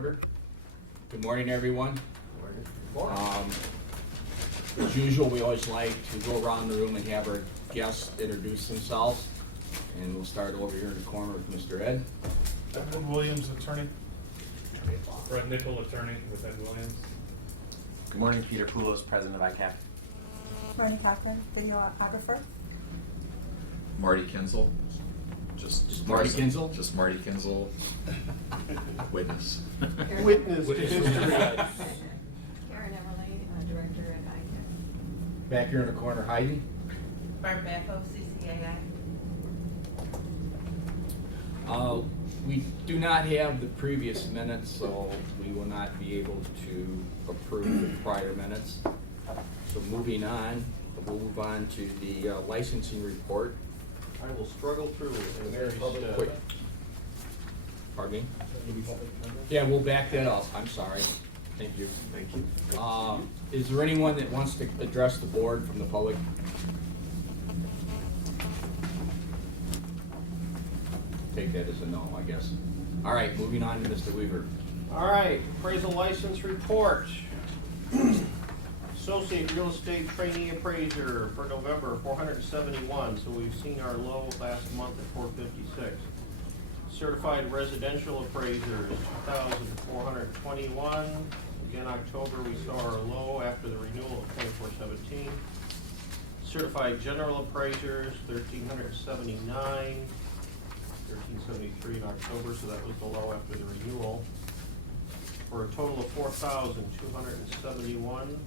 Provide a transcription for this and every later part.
Order. Good morning, everyone. As usual, we always like to go around the room and have our guests introduce themselves. And we'll start over here in the corner with Mr. Ed. Edward Williams, attorney. Brett Nickel, attorney with Ed Williams. Good morning, Peter Poulos, president of ICAP. Tony Cochran, videographer. Marty Kinzel. Just Marty person. Kinzel? Just Marty Kinzel. Witness. Witness to history. Karen Everly, director at ICAP. Back here in the corner, Heidi. Barb Backo, CCAI. We do not have the previous minutes, so we will not be able to approve the prior minutes. So moving on, we'll move on to the licensing report. I will struggle through it. Very Quick. Pardon me? Yeah, we'll back that up. I'm sorry. Thank you. Thank you. Is there anyone that wants to address the board from the public? Take that as a no, I guess. All right, moving on to Mr. Weaver. All right, appraisal license report. Associate real estate trainee appraiser for November, 471. So we've seen our low last month at 456. Certified residential appraisers, 2,421. Again, October we saw our low after the renewal of 2417. Certified general appraisers, 1,379. 1373 in October, so that was the low after the renewal. For a total of 4,271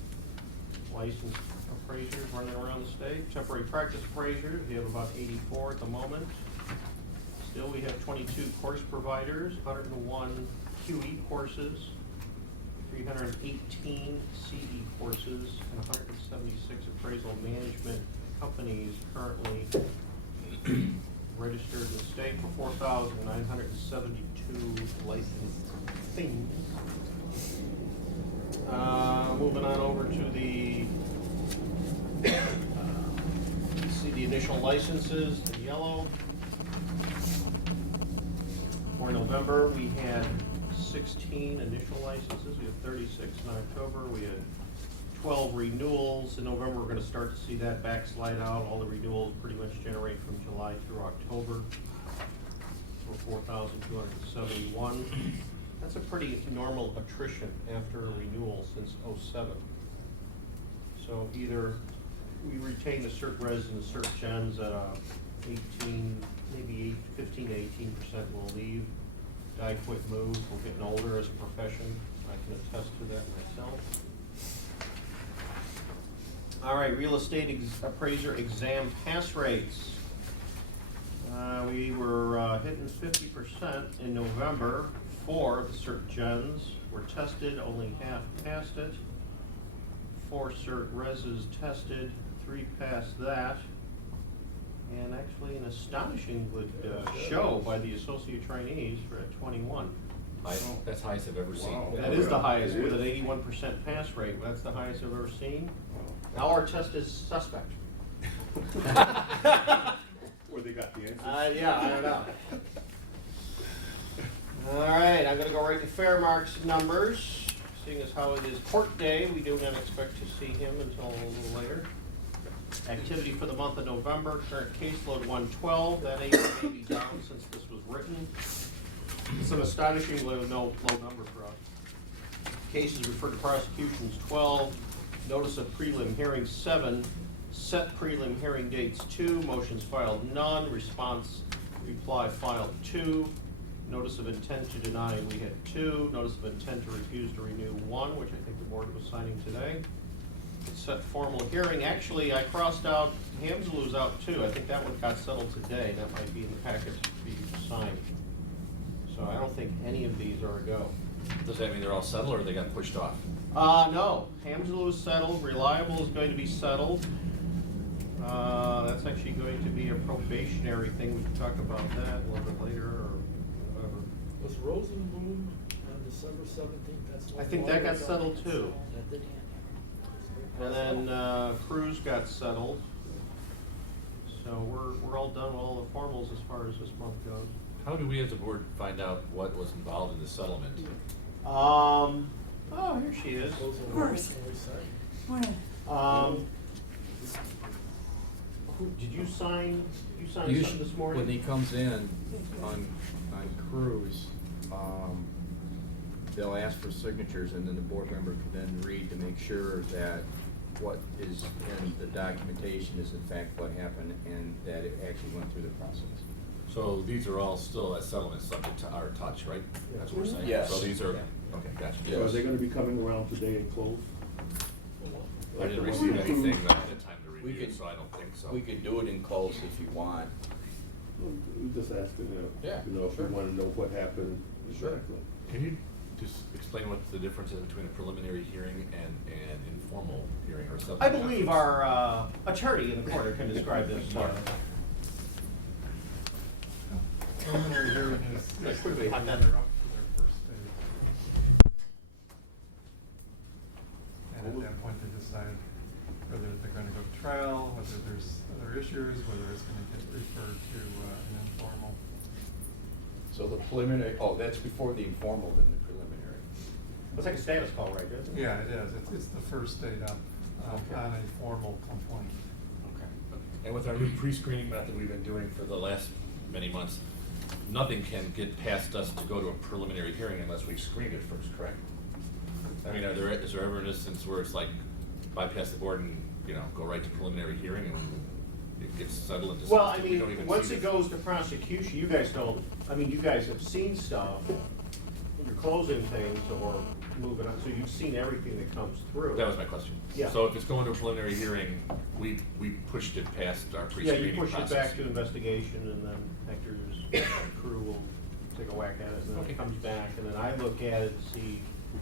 licensed appraisers running around the state. Temporary practice appraisers, we have about 84 at the moment. Still, we have 22 course providers, 101 QE courses, 318 CE courses, and 176 appraisal management companies currently registered in the state for 4,972 licensed things. Moving on over to the, see the initial licenses, the yellow. For November, we had 16 initial licenses. We had 36 in October. We had 12 renewals. In November, we're going to start to see that backslide out. All the renewals pretty much generate from July through October for 4,271. That's a pretty normal attrition after a renewal since '07. So either we retain the cert res and the cert gens at 18, maybe 15 to 18% will leave. Die, quit, move. We're getting older as a profession. I can attest to that myself. All right, real estate appraiser exam pass rates. We were hitting 50% in November. 4 of the cert gens were tested, only half passed it. 4 cert reses tested, 3 passed that. And actually an astonishing good show by the associate trainees for at 21. That's the highest I've ever seen. Wow. That is the highest with an 81% pass rate. That's the highest I've ever seen. Now our test is suspect. Where they got the answers. Yeah, I don't know. All right, I'm gonna go right to Fairmark's numbers. Seeing as how it is court day, we do not expect to see him until a little later. Activity for the month of November, current caseload 112, that may be down since this was written. It's an astonishingly low number for us. Cases referred to prosecutions 12, notice of prelim hearing 7, set prelim hearing dates 2, motions filed none, response reply filed 2, notice of intent to deny we had 2, notice of intent to refuse to renew 1, which I think the board was signing today. Set formal hearing, actually I crossed out, Hamslew's out too, I think that one got settled today, that might be in the packet for you to sign. So I don't think any of these are a go. Does that mean they're all settled or they got pushed off? No, Hamslow is settled, Reliable is going to be settled. That's actually going to be a probationary thing, we can talk about that a little bit later or whatever. Was Rosenboom on December 17th? I think that got settled too. That did. And then Cruz got settled. So we're all done with all the formals as far as this month goes. How do we as a board find out what was involved in the settlement? Oh, here she is. Those are the course. ones we signed. Morning. Did you sign Usually, something this morning? when he comes in on cruise, they'll ask for signatures, and then the board member can then read to make sure that what is in the documentation is in fact what happened, and that it actually went through the process. So these are all still at settlement subject to our touch, right? That's what we're saying? Yes. So these are, Yeah. okay, gotcha. Yes. So are they gonna be coming around today and close? I didn't receive anything that I had time to We review, could- so I don't think so. We could do it in close if you want. We're just asking them, Yeah, you know, if sure. you wanna know what happened exactly. Can you just explain what the difference is between a preliminary hearing and an informal hearing or something? I believe our attorney in the corner can describe this. Preliminary hearing is Yeah, is quickly, when hot they're that. up to their first stage. And at that point, they decide whether they're gonna go to trial, whether there's other issues, whether it's gonna get referred to an informal. So the preliminary, oh, that's before the informal, then the preliminary. It's like a status call, right? Isn't it? Yeah, it is. It's the first date up Okay. on a formal complaint. Okay. And with our new pre-screening method we've been doing for the last many months, nothing can get past us to go to a preliminary hearing unless we've screened it first, correct? I mean, is there ever an instance where it's like bypass the board and, you know, go right to preliminary hearing and it gets settled and Well, I discussed, and we don't mean, even once see it the- goes to prosecution, you guys don't, I mean, you guys have seen stuff, you're closing things or moving on, so you've seen everything that comes through. That was my question. Yeah. So if it's going to a preliminary hearing, we pushed it past our Yeah, pre-screening you process. push it back to investigation, and then Hector's crew will take a whack at it, and then Okay. it comes back, and then I look at it and see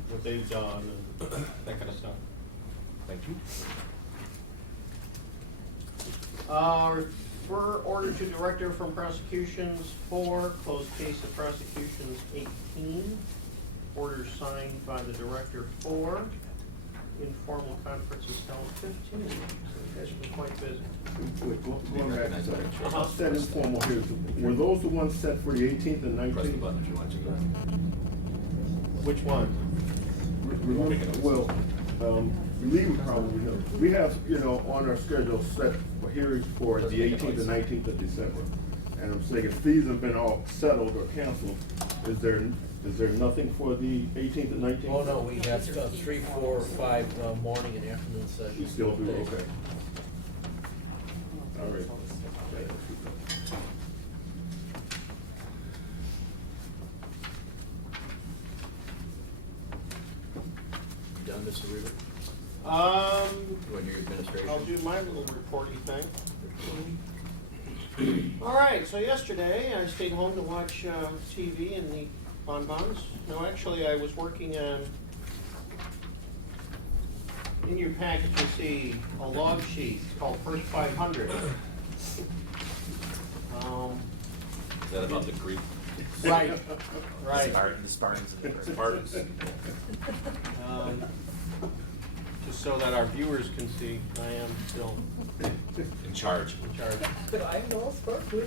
what they've done and that kind of stuff. Thank you. Refer order to director from prosecutions 4, closed case of prosecutions 18. Order signed by the director 4. Informal conferences held 15. So you guys have been quite busy. Wait, going back recognize to that picture. that, set informal here, were those the ones set for the 18th and 19th? Press the button if you want to. Which one? Remember, well, Lee would probably know. We have, you know, on our schedule set for hearings for the 18th and 19th of December. And I'm saying if these have been all settled or canceled, is there nothing for the 18th and 19th? Oh, no, we have 3, 4, 5 morning and afternoon sessions. You still do, both days. okay. All right. You done, Mr. Weaver? You want your administration? I'll do my little reporting thing. All right, so yesterday I stayed home to watch TV and eat bonbons. No, actually, I was working on, in your package you see a log sheet called First 500. Is that about the Greek? Right, right. The Spartans and the Spartans. Just so that our viewers can see, I am still In charge. in charge. Could I know, Sparkly?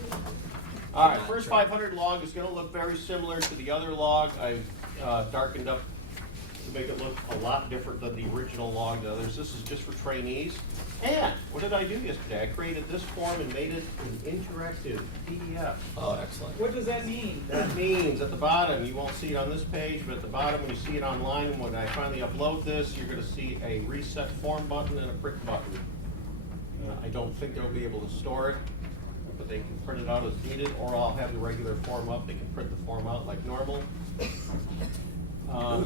All right, first 500 log is going to look very similar to the other log. I've darkened up to make it look a lot different than the original log. The others. This is just for trainees. And what did I do yesterday? I created this form and made it an interactive PDF. Oh, excellent. What does that mean? That means at the bottom, you won't see it on this page, but at the bottom, when you see it online, when I finally upload this, you're going to see a reset form button and a print button. I don't think they'll be able to store it, but they can print it out as needed, or I'll have the regular form up. They can print the form out like normal. As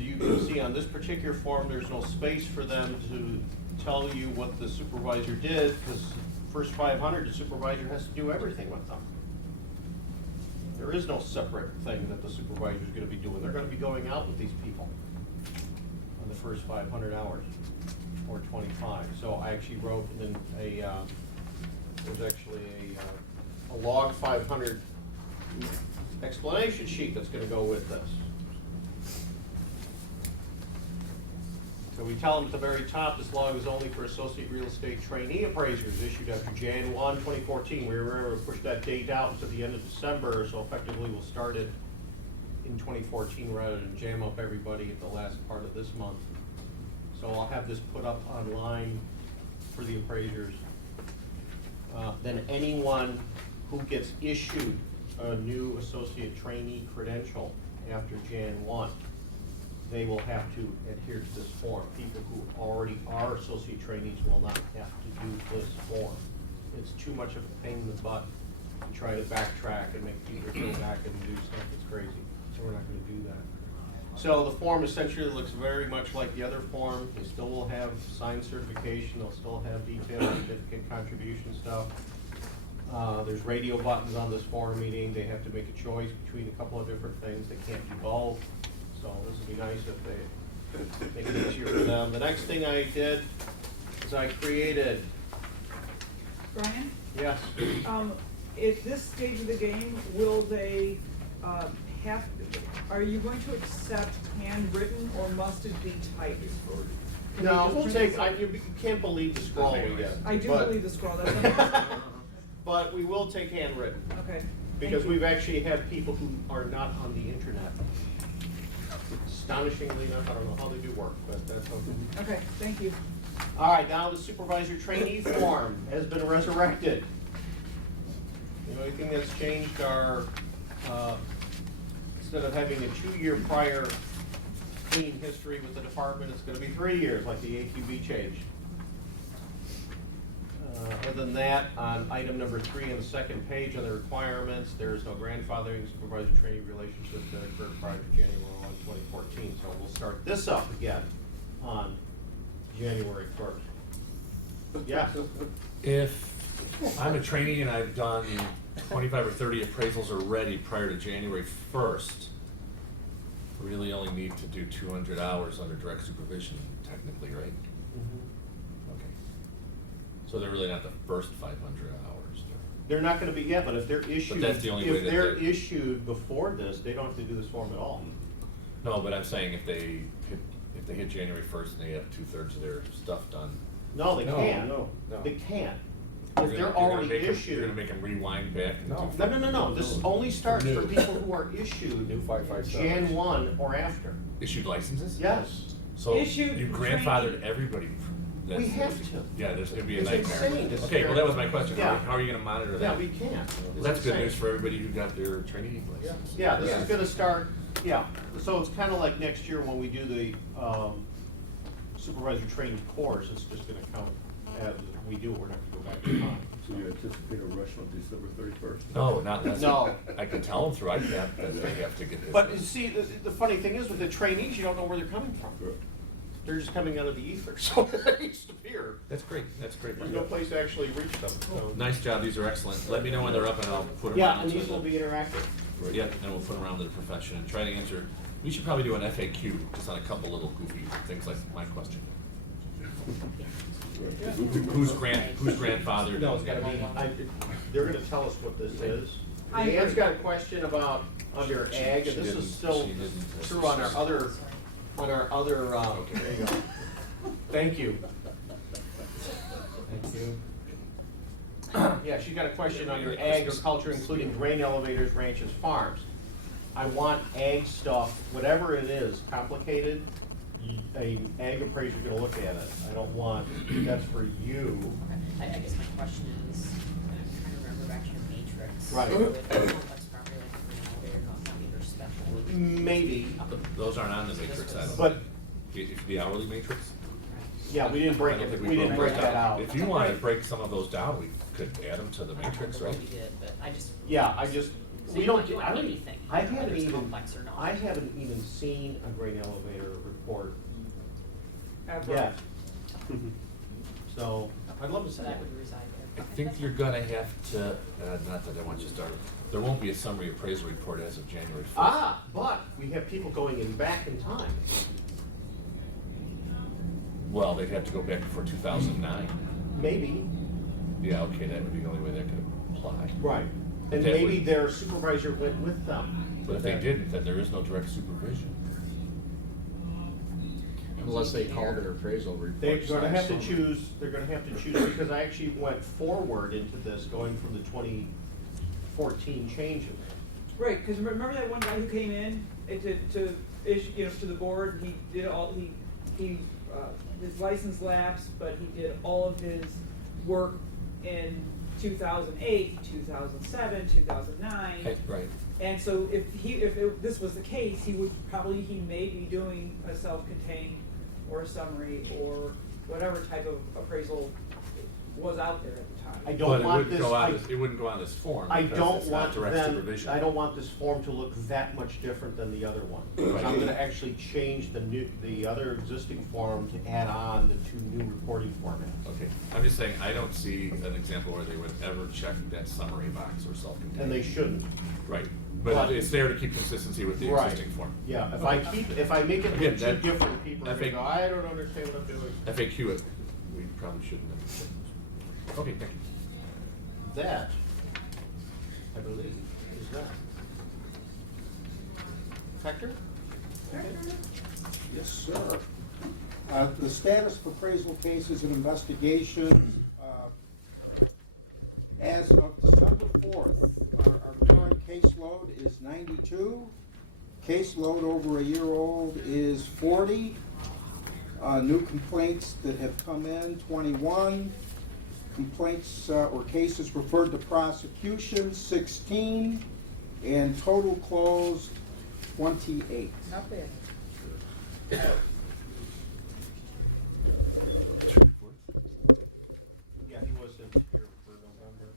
you can see on this particular form, there's no space for them to tell you what the supervisor did, because first 500, the supervisor has to do everything with them. There is no separate thing that the supervisor is going to be doing. They're going to be going out with these people on the first 500 hours, or 25. So I actually wrote in there's actually a log 500 explanation sheet that's going to go with this. So we tell them at the very top, this log is only for associate real estate trainee appraisers issued after Jan 1, 2014. We were able to push that date out to the end of December, so effectively we'll start it in 2014 rather than jam up everybody at the last part of this month. So I'll have this put up online for the appraisers. Then anyone who gets issued a new associate trainee credential after Jan 1, they will have to adhere to this form. People who already are associate trainees will not have to do this form. It's too much of a pain in the butt to try to backtrack and make people go back and do stuff that's crazy. So we're not gonna do that. So the form essentially looks very much like the other form. They still will have signed certification, they'll still have detailed significant contribution stuff. There's radio buttons on this form meeting. They have to make a choice between a couple of different things. They can't do both. So this would be nice if they make it easier for them. The next thing I did is I created, Brian, yes, at this stage of the game, will they are you going to accept handwritten or must it be typed? Can they no, just we'll print take, this you can't believe the scroll we get. I do but- believe the scroll, that's what But we will take handwritten. okay. Because Thank you. we've actually had people who are not on the internet. Astonishingly enough, I don't know how they do work, but that's something. Okay, thank you. All right, now the supervisor trainee form has been resurrected. The only thing that's changed are, instead of having a 2-year prior clean history with the department, it's gonna be 3 years, like the AQB changed. Other than that, on item number 3 on the second page on the requirements, there is no grandfathering supervisor trainee relationship that occurred prior to January 1, 2014. So we'll start this up again on January 1st. Yes. If I'm a trainee and I've done 25 or 30 appraisals already prior to January 1st, we really only need to do 200 hours under direct supervision technically, right? Okay. So they're really not the first 500 hours. They're not gonna be, yeah, but if they're issued, that's the only way if that they're they- issued before this, they don't have to do this form at all. No, but I'm saying if they hit January 1st and they have 2/3 of their stuff done. No, they No, can't. no. They can't. you're If gonna- they're you're gonna already make 'em- issued. You're gonna make them rewind back and do. No, this only starts for people who are issued New 557s. Jan 1 or after. Issued licenses? Yes. So Issued you training. grandfathered everybody. We have to. Yeah, it'd be a It's nightmare. insane to Okay, well, that was my question. Yeah. How are you gonna monitor Yeah, that? we can't. Well, that's good news for everybody who got their training license. Yeah, this is gonna start, yeah, so it's kinda like next year when we do the supervisor training course, it's just gonna count as we do it, we're not gonna go back in time. So you anticipate a rush on December 31st? No, not necessarily. No. I can tell them through ICAP that they have to get this. But you see, the funny thing is with the trainees, you don't know where they're coming from. Good. They're just coming out of the ether, so they disappear. That's great, that's great. There's no place to actually reach them, so. Nice job, these are excellent. Let me know when they're up and I'll put them. Yeah, on and to these will the- be interactive. Yep, and we'll put them around to the profession and try to answer. We should probably do an FAQ, just on a couple little goofy things like my question. Who's grandfathered? No, it's gotta be, they're gonna tell us what this is. I Leanne's agree. got a question about under ag, and She this didn't- is still she didn't- true on our other, there you go. Thank you. Thank you. Yeah, she's got a question under agriculture, including grain elevators, ranches, farms. I want ag stuff, whatever it is, complicated, a ag appraiser's gonna look at it. I don't want, that's for you. Okay, I guess my question is, I'm trying to remember back to your matrix. Right. With complex property like a green elevator, not something they're special. Maybe, Those aren't on the matrix, I don't. but, The hourly matrix? yeah, we didn't break I don't it, think we didn't broke break that out. If you wanted to break some of those down, we could add them to the I don't matrix, remember right? what we did, but I just. Yeah, I just, So we you don't, want- you I want don't, anything, I whether haven't it's even, complex or not. I haven't even seen a grain elevator report Ever. yet. So, I'd love to see So it. that would reside I there. think you're gonna have to, not that I want you to start, there won't be a summary appraisal report as of January 1st. Ah, but we have people going in back in time. Well, they'd have to go back before 2009. Maybe. Yeah, okay, that would be the only way that could apply. Right. And That maybe would- their supervisor went with them. But if they didn't, then there is no direct supervision. Unless they call their appraisal report. They're gonna have to last summer. choose, they're gonna have to choose, because I actually went forward into this, going from the 2014 changes. Right, because remember that one guy who came in to issue, to the board, he did all, his license lapsed, but he did all of his work in 2008, 2007, 2009. Okay, right. And so if this was the case, he may be doing a self-contained or a summary or whatever type of appraisal was out there at the time. I But don't it want wouldn't this, go on this, it wouldn't go on this form. I because don't it's not want direct supervision. I don't want this form to look that much different than the other one. So I'm gonna actually change the other existing form to add on the 2 new reporting formats. Okay, I'm just saying, I don't see an example where they would ever check that summary box or self-contained. And they shouldn't. Right, But- but it's there to keep consistency with the Right. existing form. Yeah, if I make it Again, look too that- different, people are gonna FAQ go, I don't understand what I'm doing. FAQ, we probably shouldn't have. Okay, thank you. That, I believe, is that. Hector? Yes, sir. The status of appraisal cases and investigations, as of December 4th, our current caseload is 92. Caseload over a year old is 40. New complaints that have come in, 21. Complaints or cases referred to prosecution, 16. And total closed, 28. Not bad. Yeah, he wasn't here for November.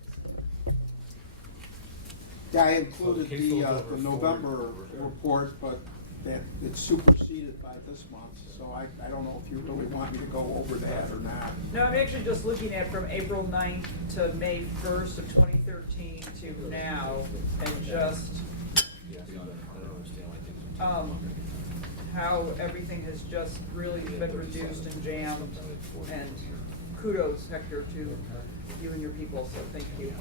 I included So the caseload's over the 40. November report, but that it's superseded by this month, so I don't know if you really want me to go over that or not. No, I'm actually just looking at from April 9th to May 1st of 2013 to now, and just Yeah, I don't understand why things are. how everything has just really been reduced and jammed. And kudos, Hector, to you and your people, so thank you.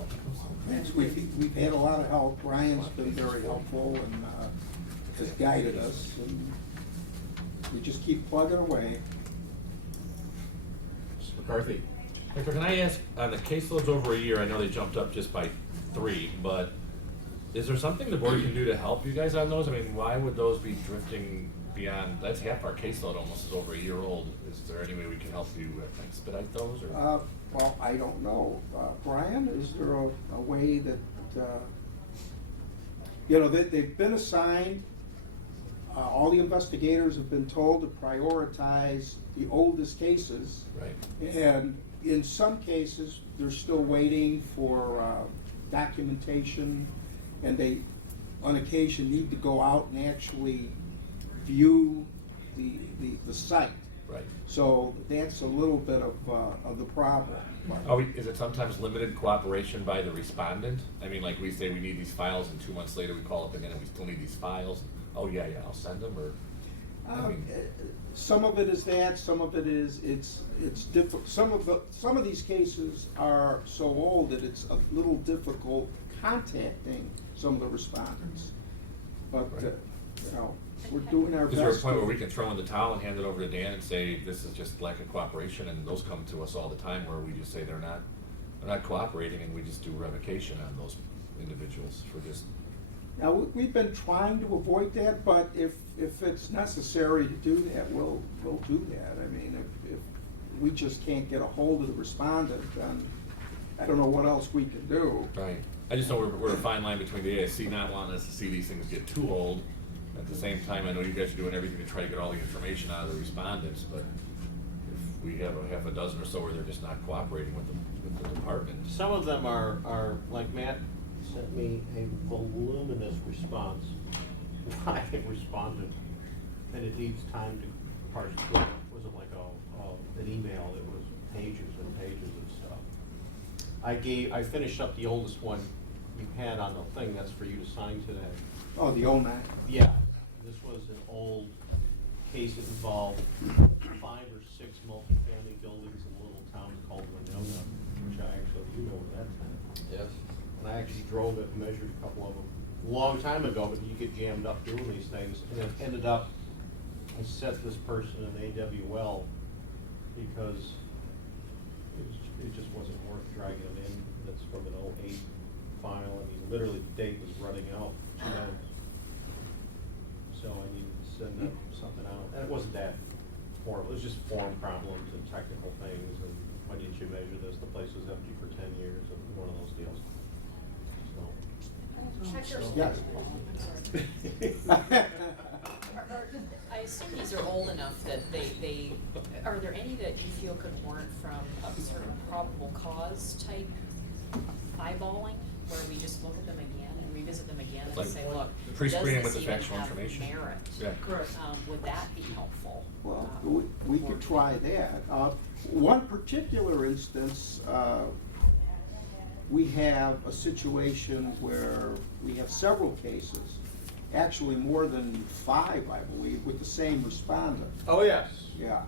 Thanks. We've had a lot of help. Brian's been very helpful and has guided us, and we just keep plugging away. McCarthy? Victor, can I ask, on the caseloads over a year, I know they jumped up just by 3, but is there something the board can do to help you guys on those? I mean, why would those be drifting beyond, that's half our caseload almost is over a year old. Is there any way we can help you expedite those, or? Well, I don't know. Brian, is there a way that, they've been assigned, all the investigators have been told to prioritize the oldest cases. Right. And in some cases, they're still waiting for documentation, and they, on occasion, need to go out and actually view the site. Right. So that's a little bit of the problem. Is it sometimes limited cooperation by the respondent? I mean, like we say we need these files, and 2 months later we call up again and we still need these files. Oh, yeah, I'll send them, or, I mean. Some of it is that, some of it is, it's different. Some of these cases are so old that it's a little difficult contacting some of the respondents. But, Right. we're doing our best. Is there a point where we can throw in the towel and hand it over to Dan and say, this is just lack of cooperation, and those come to us all the time where we just say they're not cooperating, and we just do revocation on those individuals for just. Now, we've been trying to avoid that, but if it's necessary to do that, we'll do that. I mean, if we just can't get a hold of the respondent, then I don't know what else we can do. Right. I just know we're a fine line between the ASC not wanting us to see these things get too old. At the same time, I know you guys are doing everything to try to get all the information out of the respondents, but if we have a half a dozen or so where they're just not cooperating with the department. Some of them are, like Matt sent me a voluminous response. I responded, and it needs time to parse through. It wasn't like an email, it was pages and pages of stuff. I finished up the oldest one you had on the thing, that's for you to sign today. Oh, the old man. Yeah, this was an old case that involved 5 or 6 multifamily buildings in a little town called Winona, which I actually do know where that's at. Yes. And I actually drove it and measured a couple of them a long time ago, but you get jammed up doing these things. And it ended up, I set this person an AWL because it just wasn't worth dragging them in. That's from an 08 file. I mean, literally the date was running out. so I needed to send them something out. And it wasn't that horrible, it was just form problems and technical things, and why didn't you measure this? The place was empty for 10 years, and one of those deals. So. Check your. Yes. I assume these are old enough that they, are there any that you feel could warrant from a certain probable cause type eyeballing, where we just look at them again and revisit them again and Like say, look, does pre-screening with this the even factual have information. merit? Yeah. Correct. Would that be helpful? Well, we could try that. One particular instance, we have a situation where we have several cases, actually more than 5, I believe, with the same respondent. Oh, yes. Yeah.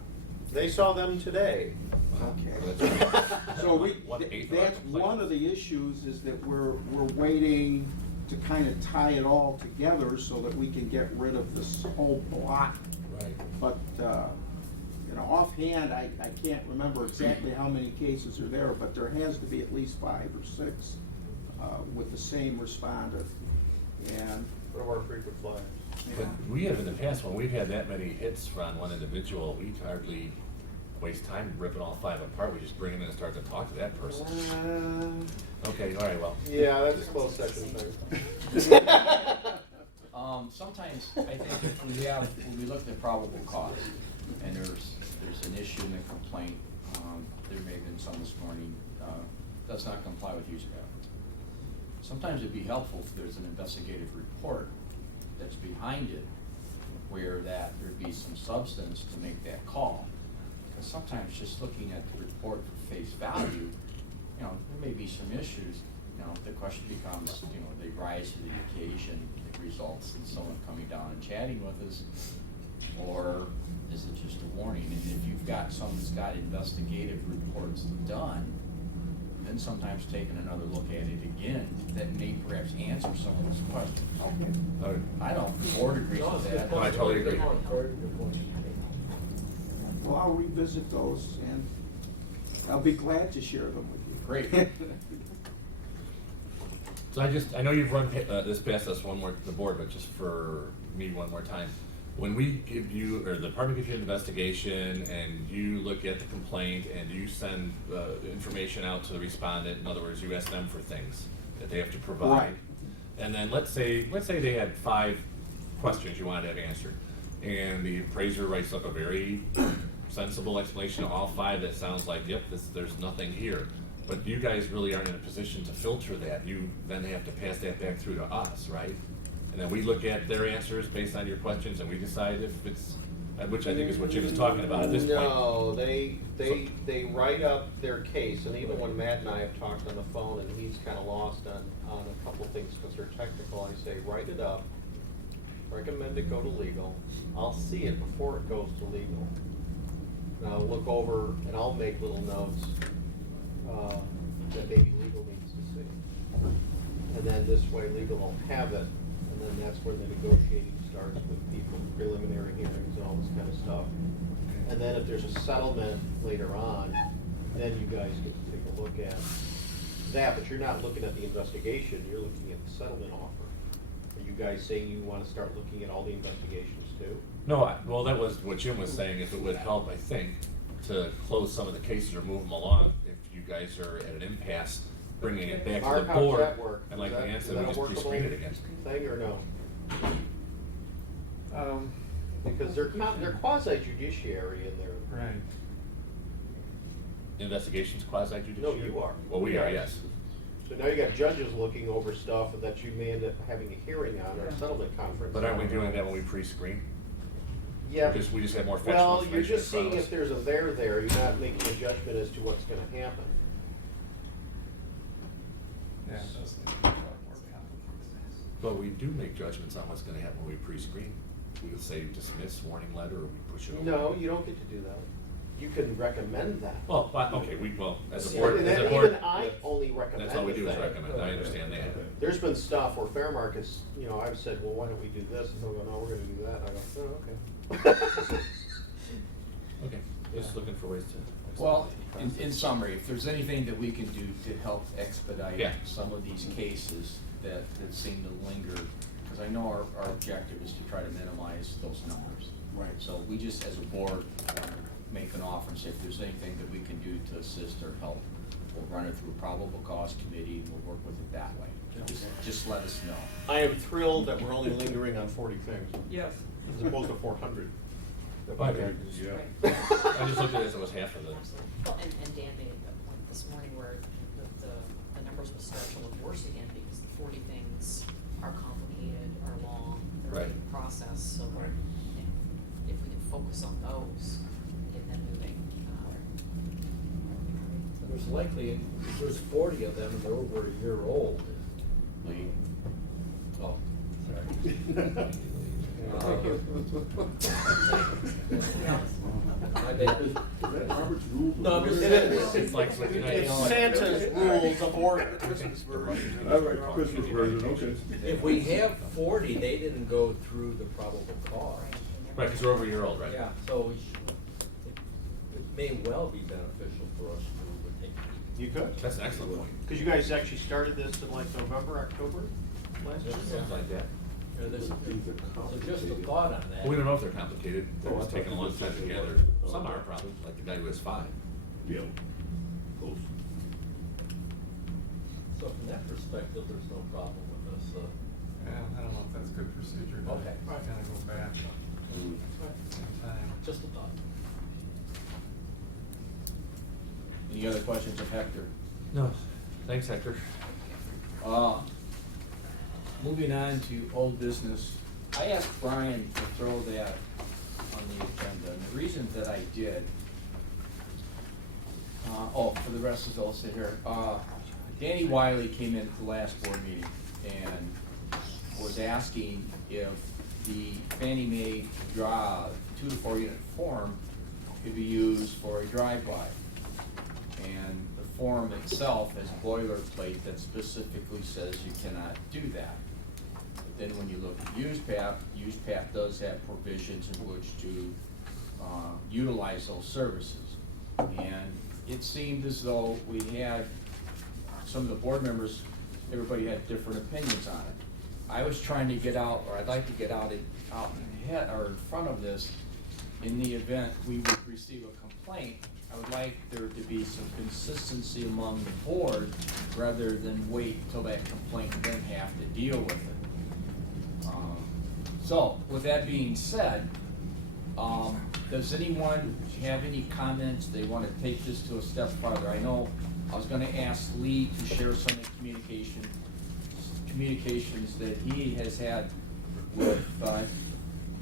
They saw them today. Okay. So One-eighth of that's our complaints. one of the issues, is that we're waiting to kind of tie it all together so that we can get rid of this whole block. Right. But, you know, offhand, I can't remember exactly how many cases are there, but there has to be at least 5 or 6 with the same respondent. And One of our frequent flyers. But we have in the past, when we've had that many hits on one individual, we hardly waste time ripping all 5 apart. We just bring them in and start to talk to that person. Okay, all right, well. Yeah, that's a closed session thing. Sometimes, I think when we look at probable cause, and there's an issue in the complaint, there may have been some this morning, does not comply with use value. Sometimes it'd be helpful if there's an investigative report that's behind it, where that there'd be some substance to make that call. Because sometimes just looking at the report for face value, you know, there may be some issues. You know, the question becomes, you know, they rise to the occasion, it results in someone coming down and chatting with us, or is it just a warning? And if you've got someone that's got investigative reports done, then sometimes taking another look at it again, that may perhaps answer some of those questions. All right. I don't, the board agrees with that. No, I totally agree. well, I'll revisit those, and I'll be glad to share them with you. Great. So I know you've run this past us the board, but just for me one more time. When we give you, or the department gives you an investigation, and you look at the complaint, and you send information out to the respondent, in other words, you ask them for things that they have to provide. Right. And then let's say they had 5 questions you wanted to have answered, and the appraiser writes up a very sensible explanation of all 5 that sounds like, yep, there's nothing here. But you guys really aren't in a position to filter that. You then have to pass that back through to us, right? And then we look at their answers based on your questions, and we decide if it's, which I think is what Jim is talking about at this point. No, they write up their case, and even when Matt and I have talked on the phone, and he's kind of lost on a couple things because they're technical, I say, write it up, recommend it go to legal. I'll see it before it goes to legal. And I'll look over, and I'll make little notes that maybe legal needs to see. And then this way, legal will have it, and then that's where the negotiating starts with people, preliminary hearings and all this kind of stuff. And then if there's a settlement later on, then you guys get to take a look at that, but you're not looking at the investigation, you're looking at the settlement offer. Are you guys saying you want to start looking at all the investigations too? No, well, that was what Jim was saying, if it would help, I think, to close some of the cases or move them along, if you guys are at an impasse, bringing it back to Mark, the how's board. that work? And like Is that- Leanne is said, that we a just workable pre-screen it again. Thing or no? Um, Because they're quasi judiciary in there. right. Investigations quasi judicial? No, you are. Well, we are, yes. So now you got judges looking over stuff that you may end up having a hearing on or a settlement conference. But aren't we doing that when we pre-screen? Yeah. We just have more factual Well, information you're just in front seeing of us. if there's a there, you're not making a judgment as to what's gonna happen. Yeah, it does need to be a lot more complicated. But we do make judgments on what's gonna happen when we pre-screen. We would say dismiss, warning letter, or we push it over. No, you don't get to do that. You can recommend that. Well, okay, as a See, board, and as a then board. even I only recommend That's all we do is the thing. recommend, I understand that. There's been stuff where Fairmark has, I've said, well, why don't we do this? And they'll go, no, we're gonna do that. And I go, oh, okay. Okay, just looking for ways to. Well, in summary, if there's anything that we can do to help expedite Yeah. some of these cases that seem to linger because I know our objective is to try to minimize those numbers. Right. So we just, as a board, make an offer and say if there's anything that we can do to assist or help, we'll run it through a probable cause committee and we'll work with it that way. Just let us know. I am thrilled that we're only lingering on 40 things, Yes. as opposed to 400. Right. Yeah. I just looked at it as it was half of the. Well, and Dan made a point this morning where the numbers will start to look worse again because the 40 things are complicated, are long, they're a Right. big process, so Right. you know, if we can focus on those and then moving, There's likely, if there's 40 of them and they're over a year old. Lee? Oh, sorry. My bad. Is that Robert's rules? No, I'm just It saying. is. It's like flicking It's ice. Santa's rules of order. All right, Christmas version, okay. If we have 40, they didn't go through the probable cause. Right, because we're over a year old, right? Yeah, so it may well be beneficial for us to take. You could, That's an excellent point. because you guys actually started this in like November, October last year? Something like that. You know, These are so just a complicated. thought on that. We don't know if they're complicated. Oh, I It's thought taking a you long just time said to they gather. were. Some are probably, like the guy who has 5. Yeah. Close. So from that perspective, there's no problem with this. Yeah, I don't know if that's good procedure. to Okay. Kind of go back Mm. in time. Just a thought. Any other questions of Hector? No. Thanks, Hector. Moving on to old business, I asked Brian to throw that on the agenda, and the reason that I did, for the rest of those that are here, Danny Wiley came in at the last board meeting and was asking if the Fannie Mae 2 to 4 unit form could be used for a drive-by. And the form itself has boilerplate that specifically says you cannot do that. But then when you look at USPAP does have provisions in which to utilize those services. And it seemed as though we had, some of the board members, everybody had different opinions on it. I was trying to get out, or I'd like to get out ahead, or in front of this, in the event we would receive a complaint. I would like there to be some consistency among the board, rather than wait till that complaint and then have to deal with it. So, with that being said, does anyone have any comments? They want to take this to a step farther. I know I was gonna ask Lee to share some of the communications that he has had with,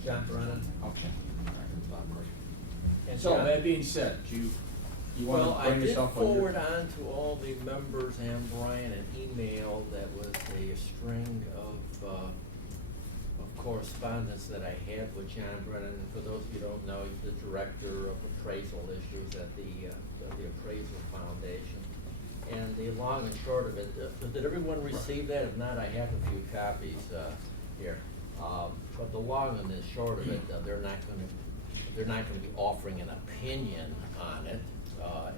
John Brennan. okay. And So, John- that being said, you Well, want to I bring did yourself on your... forward on to all the members and Brian an email that was a string of correspondence that I had with John Brennan. And for those of you who don't know, he's the director of appraisal issues at the Appraisal Foundation. And the long and short of it, did everyone receive that? If not, I have a few copies here. But the long and the short of it, they're not gonna be offering an opinion on it,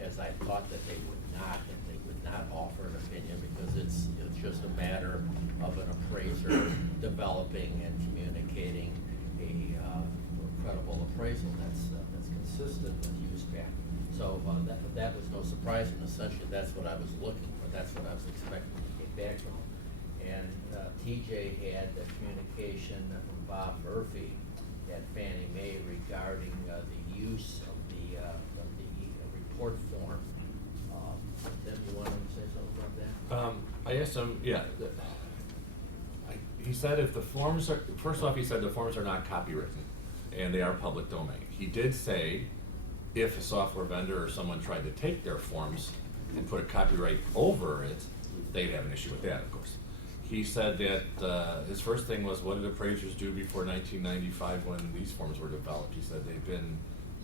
as I thought that they would not, and they would not offer an opinion because it's just a matter of an appraiser developing and communicating a credible appraisal that's consistent with USPAP. So that was no surprise, and essentially that's what I was looking for. That's what I was expecting to get back from them. And TJ had the communication from Bob Murphy at Fannie Mae regarding the use of the report form. Then you wanted to say something about that? I asked him, yeah. He said if the forms are, first off, he said the forms are not copywritten and they are public domain. He did say if a software vendor or someone tried to take their forms and put a copyright over it, they'd have an issue with that, of course. He said that his first thing was, what did appraisers do before 1995 when these forms were developed? He said they've been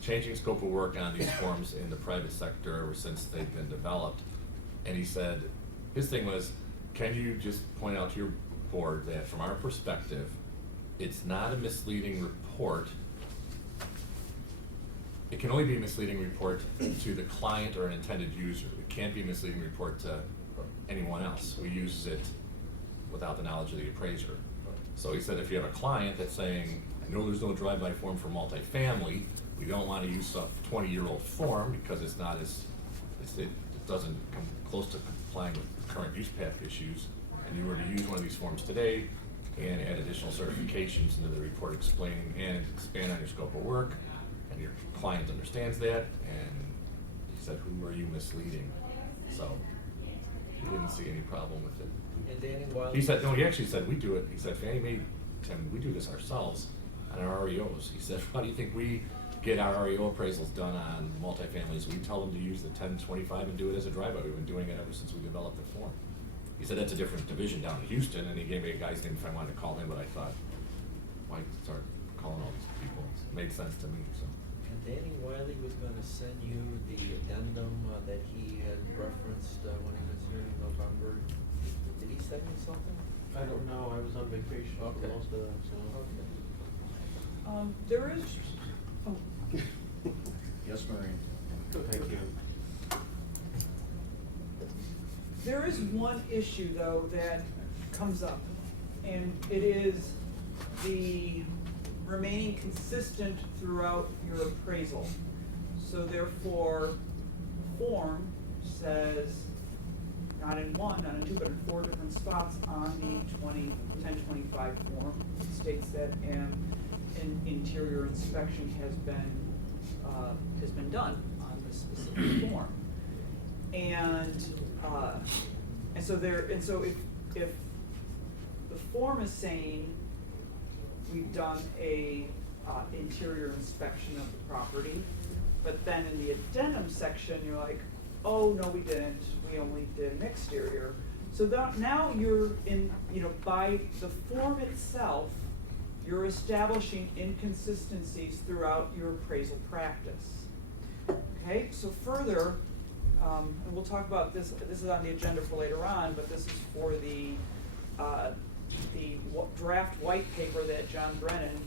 changing scope of work on these forms in the private sector ever since they've been developed. And he said, his thing was, can you just point out to your board that from our perspective, it's not a misleading report. It can only be a misleading report to the client or an intended user. It can't be a misleading report to anyone else who uses it without the knowledge of the appraiser. So he said if you have a client that's saying, I know there's no drive-by form for multifamily, we don't wanna use a 20-year-old form because it's not as, it doesn't come close to complying with current use path issues, and you were to use one of these forms today and add additional certifications into the report explaining and expand on your scope of work, and your client understands that, and he said, who are you misleading? So, he didn't see any problem with it. And Danny, while. He said, no, he actually said, we do it, he said, Fannie Mae, Tim, we do this ourselves on our REOs. He said, how do you think we get our REO appraisals done on multifamilies? We tell them to use the 1025 and do it as a drive-by. We've been doing it ever since we developed the form. He said, that's a different division down in Houston, and he gave me a guy's name if I wanted to call him, but I thought, why start calling all these people? It made sense to me, so. And Danny Wiley was gonna send you the addendum that he had referenced when he was here in November. Did he send you something? I don't know, I was on vacation for Okay. most of that, so. There is, oh, Yes, Maureen. Thank you. there is one issue though that comes up, and it is the remaining consistent throughout your appraisal. So therefore, form says, not in one, not in two, but in 4 different spots on the 1025 form, it states that an interior inspection has been done on this specific form. And so if the form is saying we've done a interior inspection of the property, but then in the addendum section, you're like, oh, no, we didn't, we only did an exterior. So that now you're in, by the form itself, you're establishing inconsistencies throughout your appraisal practice. Okay, so further, and we'll talk about this, this is on the agenda for later on, but this is for the draft white paper that John Brennan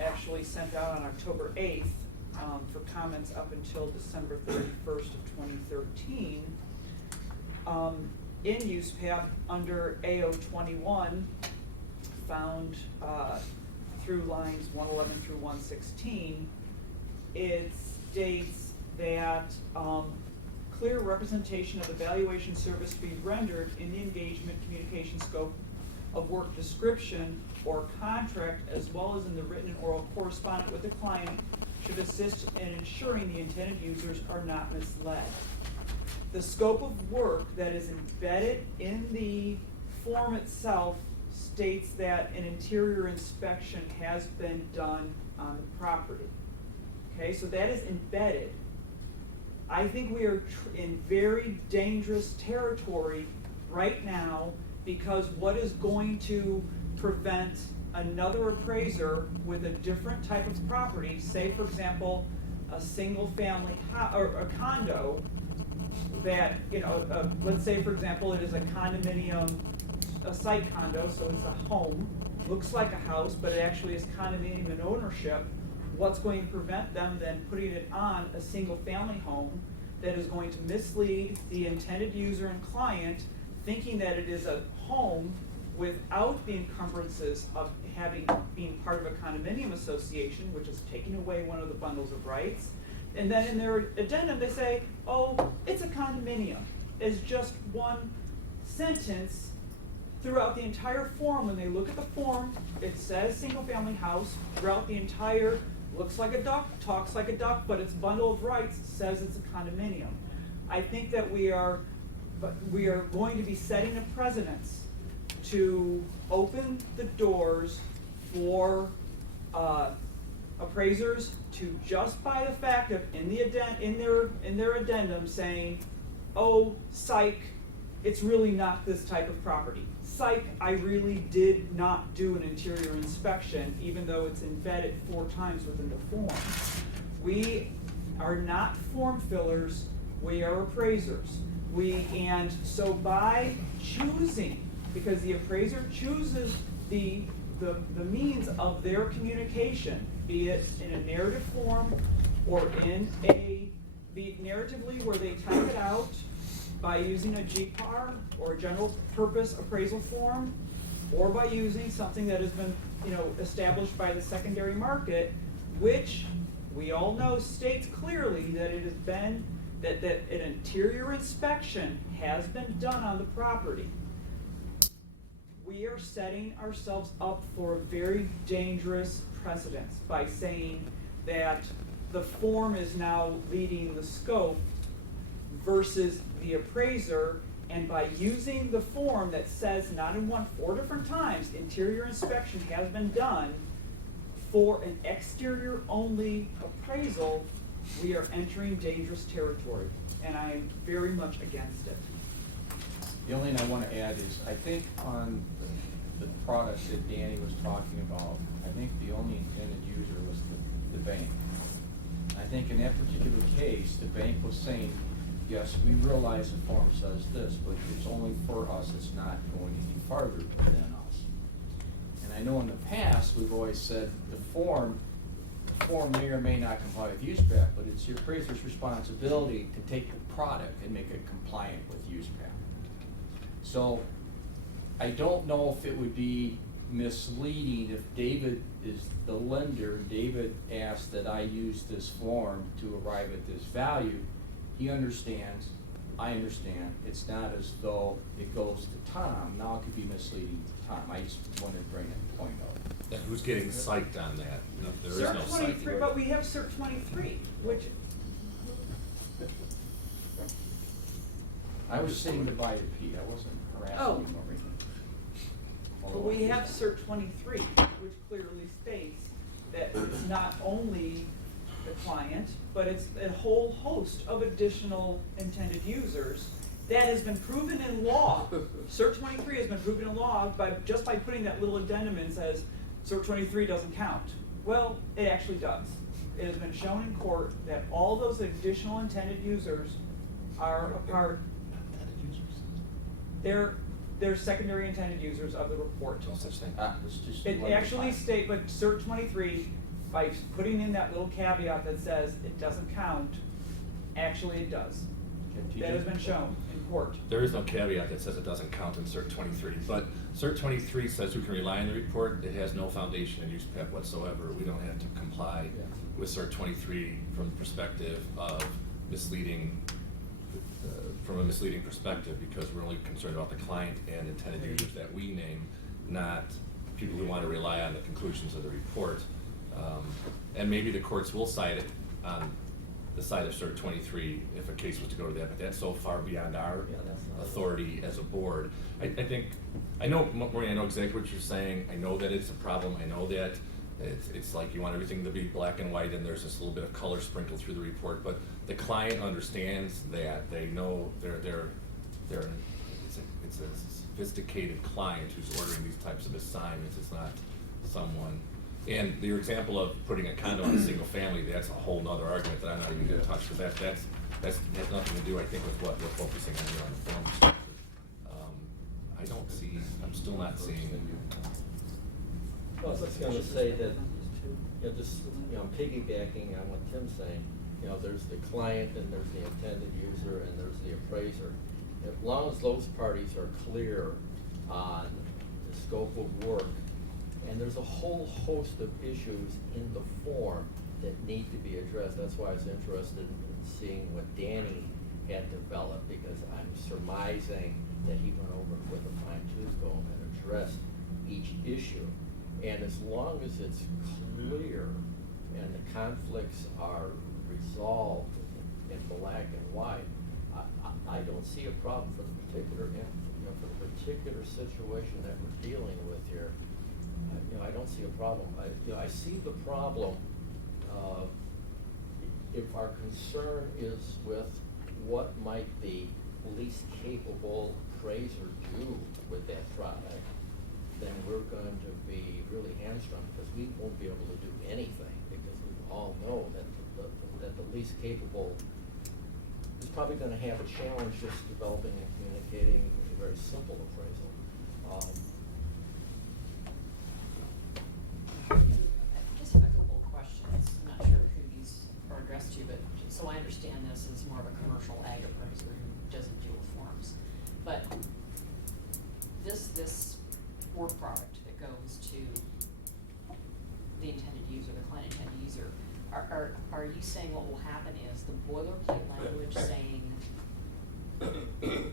actually sent out on October 8th for comments up until December 31st of 2013. In use path under AO 21 found through lines 111 through 116, it states that clear representation of the valuation service to be rendered in the engagement communication scope of work description or contract, as well as in the written and oral correspondence with the client, should assist in ensuring the intended users are not misled. The scope of work that is embedded in the form itself states that an interior inspection has been done on the property. Okay, so that is embedded. I think we are in very dangerous territory right now, because what is going to prevent another appraiser with a different type of property, say for example, a single family or a condo that, let's say for example, it is a condominium, a site condo, so it's a home, looks like a house, but it actually is condominium in ownership. What's going to prevent them then putting it on a single family home that is going to mislead the intended user and client, thinking that it is a home without the encumbrances of being part of a condominium association, which is taking away one of the bundles of rights. And then in their addendum, they say, oh, it's a condominium. It's just one sentence throughout the entire form. When they look at the form, it says single family house throughout the entire, looks like a duck, talks like a duck, but its bundle of rights says it's a condominium. I think that we are going to be setting a precedence to open the doors for appraisers to, just by the fact of in their addendum saying, oh, psych, it's really not this type of property. Psych, I really did not do an interior inspection, even though it's embedded 4 times within the form. We are not form fillers, we are appraisers. And so by choosing, because the appraiser chooses the means of their communication, be it in a narrative form or be it narratively where they type it out by using a GPAR or a general purpose appraisal form, or by using something that has been, established by the secondary market, which we all know states clearly that it has been, that an interior inspection has been done on the property. We are setting ourselves up for a very dangerous precedent by saying that the form is now leading the scope versus the appraiser, and by using the form that says not in one, 4 different times, interior inspection has been done for an exterior only appraisal, we are entering dangerous territory, and I am very much against it. The only thing I want to add is, I think on the products that Danny was talking about, I think the only intended user was the bank. I think in that particular case, the bank was saying, yes, we realize the form says this, but it's only for us, it's not going any farther than us. And I know in the past, we've always said the form may or may not comply with USPAC, but it's your appraiser's responsibility to take the product and make it compliant with USPAC. So I don't know if it would be misleading if David is the lender, and David asked that I use this form to arrive at this value. He understands, I understand, it's not as though it goes to Tom, now it could be misleading to Tom. I just wanted to bring that point up. And who's getting psyched on that? No, there is no Cert psych. 23, but we have Cert 23, which, I was saying goodbye to Pete, I wasn't harassing Oh. him or anything. but we have Cert 23, which clearly states that it's not only the client, but it's a whole host of additional intended users that has been proven in law. Cert 23 has been proven in law just by putting that little addendum in says, Cert 23 doesn't count. Well, it actually does. It has been shown in court that all those additional intended users are a part, they're secondary intended users of the report. No such thing. It's just It actually state, but Cert 23, by putting in that little caveat that says it doesn't count, actually it does. That has been shown in court. There is no caveat that says it doesn't count in Cert 23, but Cert 23 says who can rely on the report. It has no foundation in USPAC whatsoever. We don't have to comply with Cert 23 from the perspective of misleading, from a misleading perspective, because we're only concerned about the client and intended users that we name, not people who want to rely on the conclusions of the report. And maybe the courts will cite it on the side of Cert 23 if a case was to go to that, but that's so far beyond our authority as a board. I think, Maureen, I know exactly what you're saying. I know that it's a problem. I know that it's like you want everything to be black and white and there's this little bit of color sprinkled through the report, but the client understands that. They know it's a sophisticated client who's ordering these types of assignments. It's not someone. And your example of putting a condo on a single family, that's a whole nother argument that I'm not even gonna touch, because that has nothing to do, I think, with what we're focusing on here on the form structure. I'm still not seeing. Well, I was gonna say that, piggybacking on what Tim's saying, there's the client and there's the intended user and there's the appraiser. As long as those parties are clear on the scope of work, and there's a whole host of issues in the form that need to be addressed. That's why I was interested in seeing what Danny had developed, because I'm surmising that he went over it with a fine-tooth comb and addressed each issue. And as long as it's clear and the conflicts are resolved in black and white, I don't see a problem for the particular, for the particular situation that we're dealing with here. I don't see a problem. I see the problem if our concern is with what might the least capable appraiser do with that product, then we're going to be really hamstrung, because we won't be able to do anything, because we all know that the least capable is probably going to have a challenge just developing and communicating a very simple appraisal. I just have a couple of questions. I'm not sure who these are addressed to, but so I understand this is more of a commercial ag appraiser who doesn't deal with forms. But this work product that goes to the intended user, the client intended user. Are you saying what will happen is the boilerplate language saying,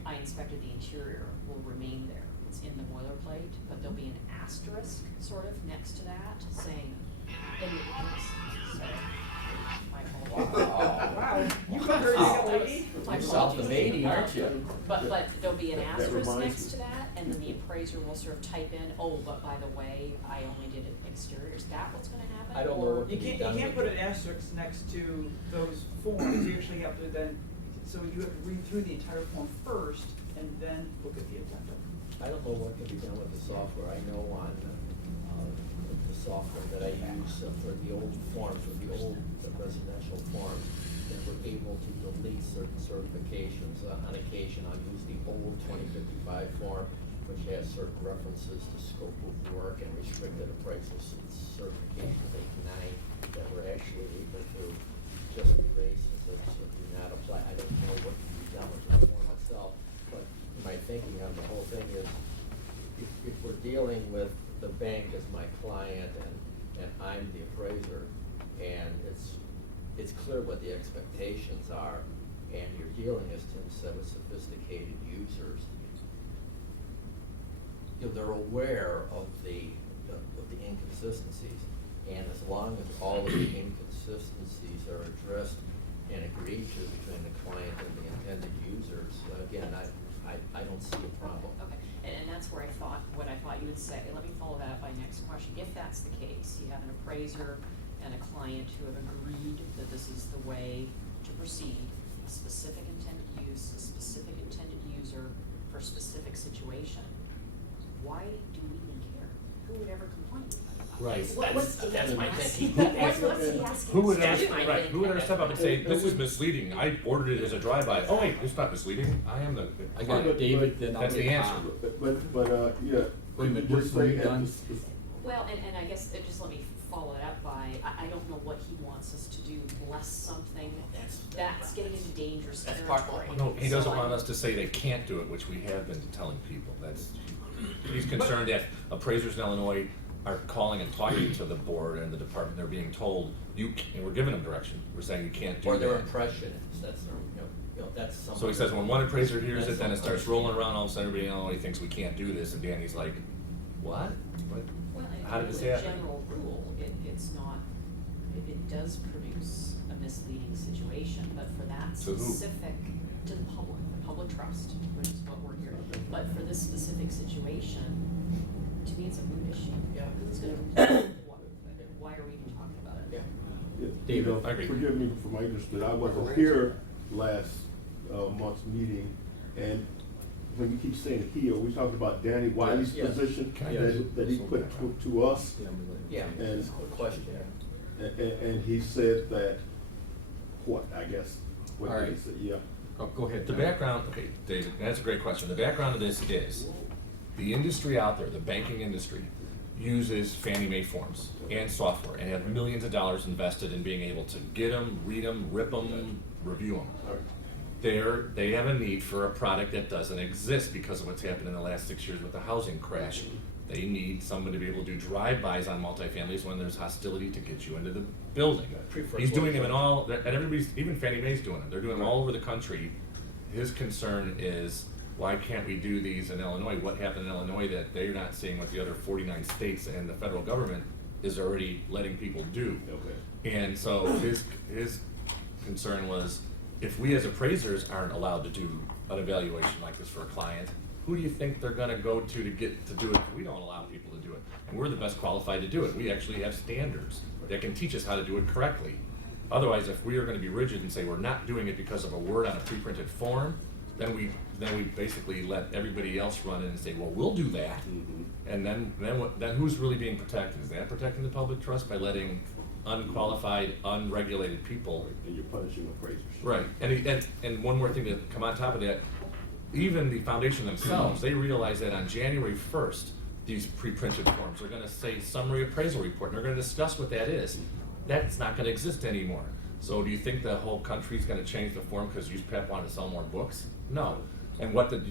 I inspected the interior will remain there? It's in the boilerplate, but there'll be an asterisk sort of next to that saying, sorry, my fault. Wow, you got her, young lady. My You're south of apologies. 80, aren't you? But there'll be an That asterisk reminds next me. to that, and then the appraiser will sort of type in, oh, but by the way, I only did it exterior. Is that what's gonna happen? I don't know Or- what You can be can't, done you can't with put an asterisk next to those forms, you actually have to then, so you have to read through the entire form first, and then look at the addendum. I don't know what can be done with the software. I know on the software that I use for the old forms, for the old residential forms, that we're able to delete certain certifications. On occasion, I'll use the old 2055 form, which has certain references to scope of work and restricted appraisal certifications 8 and 9 that we're actually able to just erase as if do not apply. I don't know what can be done with the form itself, but my thinking on the whole thing is, if we're dealing with the bank as my client and I'm the appraiser, and it's clear what the expectations are, and you're dealing, as Tim said, with sophisticated users, you know, they're aware of the inconsistencies, and as long as all of the inconsistencies are addressed and agreed to between the client and the intended users, again, I don't see a problem. Okay, and that's where what I thought you would say. Let me follow that up by next question. If that's the case, you have an appraiser and a client who have agreed that this is the way to proceed, a specific intended use, a specific intended user for a specific situation, why do we even care? Who would ever complain? Right. That's my thinking. thinking. What's he asking? Who would That's ever, my right, thinking. who would ever step up and say, this is misleading, I ordered it as a drive-by, oh wait, it's not misleading, I am the. I got it, David, then I'll That's the get answer. Tom. Yeah. Wait a minute, Just were say you at done? the- Well, and I guess, just let me follow it up by, I don't know what he wants us to do, bless something, that's getting into dangerous That's part territory. one. No, he doesn't So want I'm- us to say they can't do it, which we have been telling people, he's concerned that appraisers in Illinois are calling and talking to the board and the department, they're being told, and we're giving them direction, we're saying you can't do that. Or their impression is, that's their, that's something. So he says when one appraiser hears it, then it starts rolling around, all of a sudden everybody in Illinois thinks we can't do this, and Danny's like, what? Well, How did as this a happen? general rule, it's not, it does produce a misleading situation, but for that To who? specific, to the public trust, which is what we're here. But for this specific situation, to me, it's a moot issue. Yeah. Because it's gonna, why are we even talking about it? Yeah. Yeah, David, you know, I agree. forgive me for my ignorance, but I wasn't here last month's meeting, and when you keep saying he, are we talking about Danny Wiley's Yes. position Can I that he put to us? Yeah, And- it's a good question. And he said that, what, I guess, what All did he right. say? Yeah. Oh, go ahead. The Tom. background, okay, David, that's a great question. The background of this is, the industry out there, the banking industry, uses Fannie Mae forms and software and have millions of dollars invested in being able to get them, read them, rip them, review them. All right. They have a need for a product that doesn't exist because of what's happened in the last 6 years with the housing crash. They need someone to be able to do drive-bys on multifamilies when there's hostility to get you into the building. He's doing them in all, and everybody's, even Fannie Mae's doing them. They're doing them all over the country. His concern is, why can't we do these in Illinois? What happened in Illinois that they're not seeing what the other 49 states and the federal government is already letting people do? Okay. And so his concern was, if we as appraisers aren't allowed to do an evaluation like this for a client, who do you think they're gonna go to get to do it if we don't allow people to do it? And we're the best qualified to do it. We actually have standards that can teach us how to do it correctly. Otherwise, if we are gonna be rigid and say we're not doing it because of a word on a pre-printed form, then we basically let everybody else run in and say, well, we'll do that. And then who's really being protected? Is that protecting the public trust by letting unqualified, unregulated people? And you're punishing appraisers. Right, and one more thing to come on top of that, even the foundation themselves, they realize that on January 1st, these pre-printed forms are gonna say summary appraisal report, and they're gonna discuss what that is. That's not gonna exist anymore. So do you think the whole country's gonna change the form because USPAP wanted to sell more books? No. And what did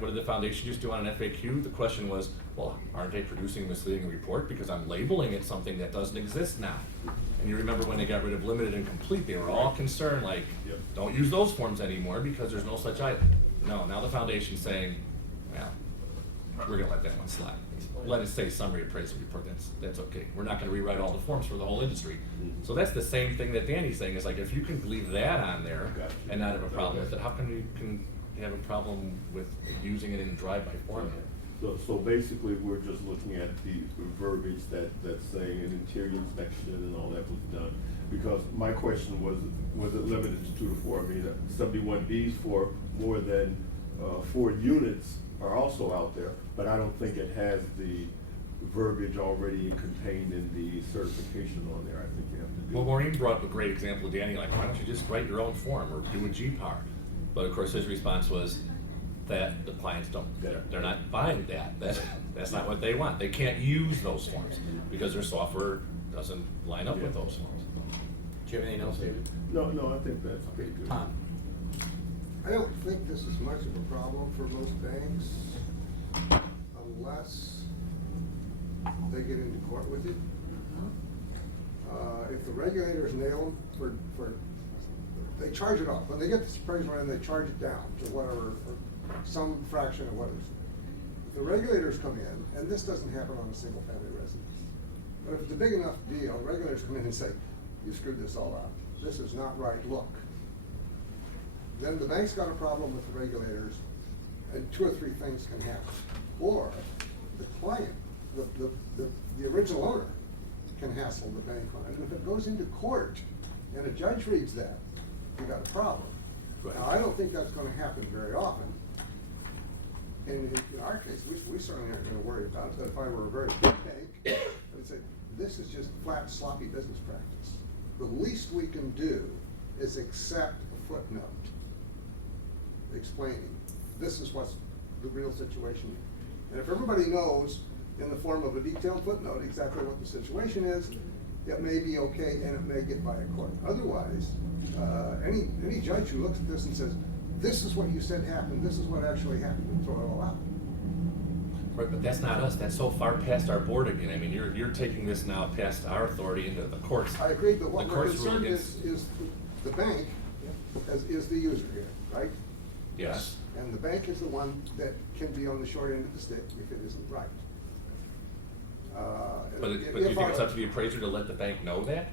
what did the foundation just do on an FAQ? The question was, well, aren't they producing a misleading report because I'm labeling it something that doesn't exist now? And you remember when they got rid of limited and complete, they were all concerned, like, Yep. don't use those forms anymore because there's no such item. No, now the foundation's saying, well, we're gonna let that one slide. Let it say summary appraisal report, that's okay. We're not gonna rewrite all the forms for the whole industry. So that's the same thing that Danny's saying, is like, if you can leave that on there Gotcha. and not have a problem with it, how come you can have a problem with using it in drive-by format? So basically, we're just looking at the verbiage that's saying an interior inspection and all that was done. Because my question was it limited to 2 to 4? I mean, 71Bs for more than 4 units are also out there, but I don't think it has the verbiage already contained in the certification on there. I think you have to do. Well, Maureen brought up a great example of Danny, like, why don't you just write your own form or do a GPAR? But of course, his response was that the clients they're not buying that. That's not what they want. They can't use those forms because their software doesn't line up with those forms. Do you have anything else, David? No, I think that's pretty good. Tom? I don't think this is much of a problem for most banks unless they get into court with it. If the regulators nail them for they charge it off. When they get this appraisal in, they charge it down to whatever, or some fraction of what it is. If the regulators come in, and this doesn't happen on a single family residence, but if it's a big enough deal, regulators come in and say, you screwed this all up. This is not right, look. Then the bank's got a problem with the regulators, and 2 or 3 things can happen. Or the client, the original owner, can hassle the bank on it. And if it goes into court and a judge reads that, you got a problem. Right. Now, I don't think that's gonna happen very often. And in our case, we certainly aren't gonna worry about it, but if I were a very big bank, I would say, this is just flat sloppy business practice. The least we can do is accept a footnote explaining, this is what's the real situation. And if everybody knows in the form of a detailed footnote exactly what the situation is, it may be okay and it may get by a court. Otherwise, any judge who looks at this and says, this is what you said happened, this is what actually happened, and throw it all out. Right, but that's not us. That's so far past our board again. I mean, you're taking this now past our authority into the courts. I agree, but what The we're courts rule concerned against- is the bank is the user here, right? Yes. And the bank is the one that can be on the short end of the stick if it isn't right. But do you think it's up to the appraiser to let the bank know that?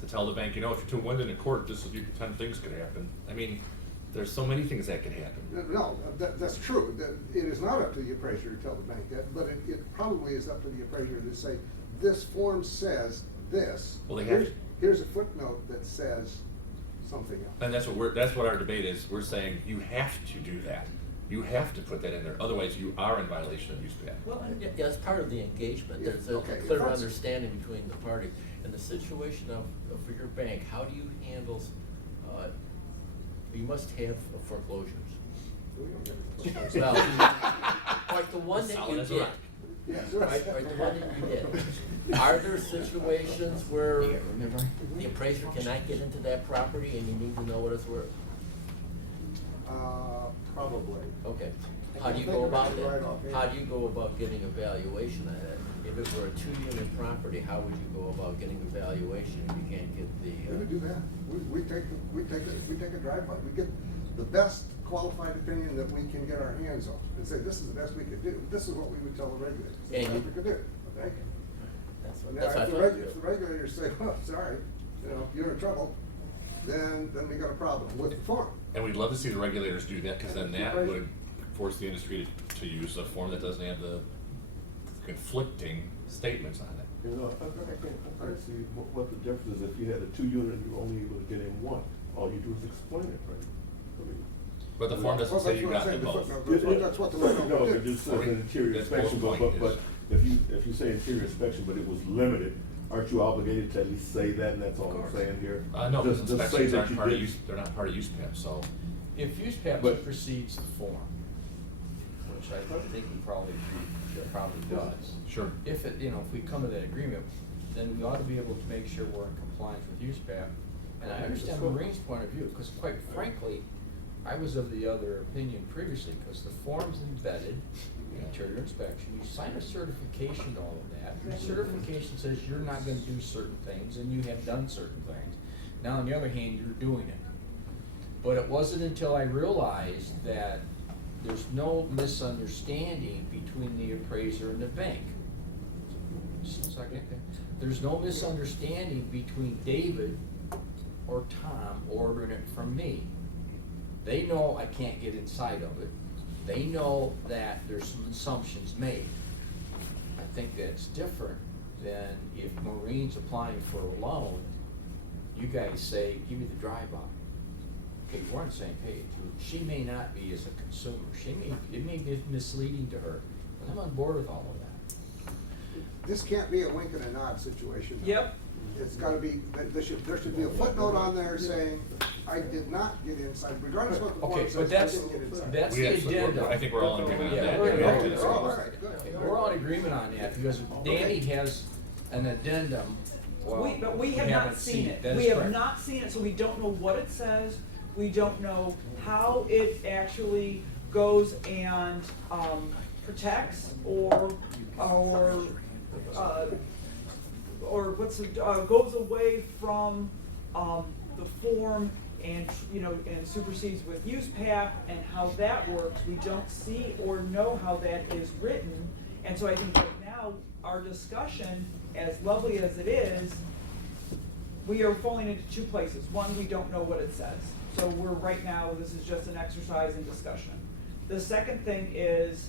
To tell the bank, if you're too winded in court, this is 10 things could happen. I mean, there's so many things that could happen. No, that's true. It is not up to the appraiser to tell the bank that, but it probably is up to the appraiser to say, this form says this. Well, they have- Here's a footnote that says something else. And that's what our debate is. We're saying you have to do that. You have to put that in there. Otherwise, you are in violation of USPAP. Well, yeah, as part of the engagement, there's a Okay, if clear that's- understanding between the parties. In the situation for your bank, how do you handle, you must have foreclosures. We don't get it. Well, like the one that Solid you as a did, rock. Yes. right, the one that you did. Are there situations where the appraiser cannot get into that property and you need to know what it's worth? Probably. Okay. How do you go about that? How do you go about getting a valuation on that? If it were a 2-unit property, how would you go about getting a valuation if you can't get the? We would do that. We take a drive-by. We get the best qualified opinion that we can get our hands on and say, this is the best we could do. This is what we would tell the regulators. This is And what we could do. Okay? That's what Now, I if thought. the regulators say, well, sorry, you're in trouble, then we got a problem with the form. And we'd love to see the regulators do that, because then that would force the industry to use a form that doesn't have the conflicting statements on it. I can't see what the difference is if you had a 2-unit and you're only able to get in one. All you do is explain it, right? I mean, But the form doesn't say you got them both. That's what the footnote No, did. it just says an interior That's inspection, both but point if you say interior inspection, but it was limited, aren't you obligated to at least say that, and that's all I'm saying here? No, because Just say inspections that aren't you part of did. they're not part of USPAP, so. If USPAP But- supersedes the form, which I think it probably does. Sure. If we come to that agreement, then we ought to be able to make sure we're in compliance with USPAP. And I understand Maureen's point of view, because quite frankly, I was of the other opinion previously, because the form's embedded, interior inspection, you sign a certification, all of that. Your certification says you're not gonna do certain things, and you have done certain things. Now, on the other hand, you're doing it. But it wasn't until I realized that there's no misunderstanding between the appraiser and the bank. Just a second. There's no misunderstanding between David or Tom ordering it from me. They know I can't get inside of it. They know that there's some assumptions made. I think that's different than if Maureen's applying for a loan, you guys say, give me the drive up. Okay, we're on the same page. She may not be as a consumer. It may be misleading to her, but I'm on board with all of that. This can't be a wink and a nod situation. Yep. It's gotta be, there should be a footnote on there saying, I did not get inside, regardless of what the form Okay, says, but I that's, didn't get inside. that's We the actually- addendum. I think we're all in agreement on Yeah, that. we're- We have to we're- discuss. all right, good. We're all in agreement on that, because Danny has an addendum. Well, But we have not haven't seen it. That is We have correct. not seen it, so we don't know what it says. We don't know how it actually goes and, protects or goes away from, the form and, and supersedes with use path and how that works. We don't see or know how that is written. And so I think right now, our discussion, as lovely as it is, we are falling into two places. One, we don't know what it says. So we're right now, this is just an exercise in discussion. The second thing is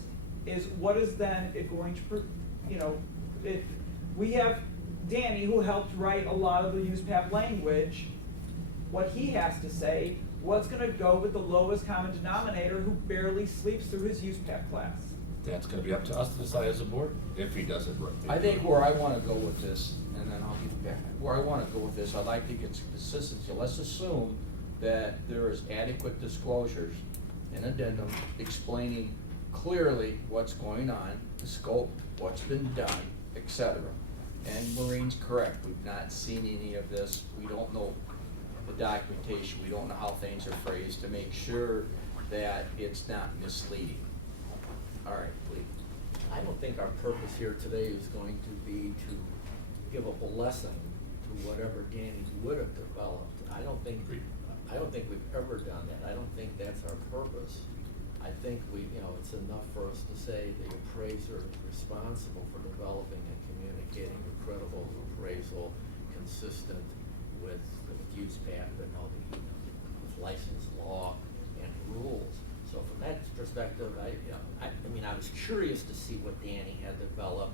what is then it going to, we have Danny, who helped write a lot of the use path language, what he has to say, what's gonna go with the lowest common denominator who barely sleeps through his use path class. That's gonna be up to us to decide as a board, if he does it right. I think where I wanna go with this, and then I'll get back, where I wanna go with this, I'd like to get some consistency. Let's assume that there is adequate disclosures, an addendum explaining clearly what's going on, the scope, what's been done, etc. And Maureen's correct, we've not seen any of this, we don't know the documentation, we don't know how things are phrased to make sure that it's not misleading. All right, please. I don't think our purpose here today is going to be to give a blessing to whatever Danny would have developed. I don't think we've ever done that. I don't think that's our purpose. I think it's enough for us to say the appraiser is responsible for developing and communicating a credible appraisal consistent with use path and with license law and rules. So from that perspective, I was curious to see what Danny had developed,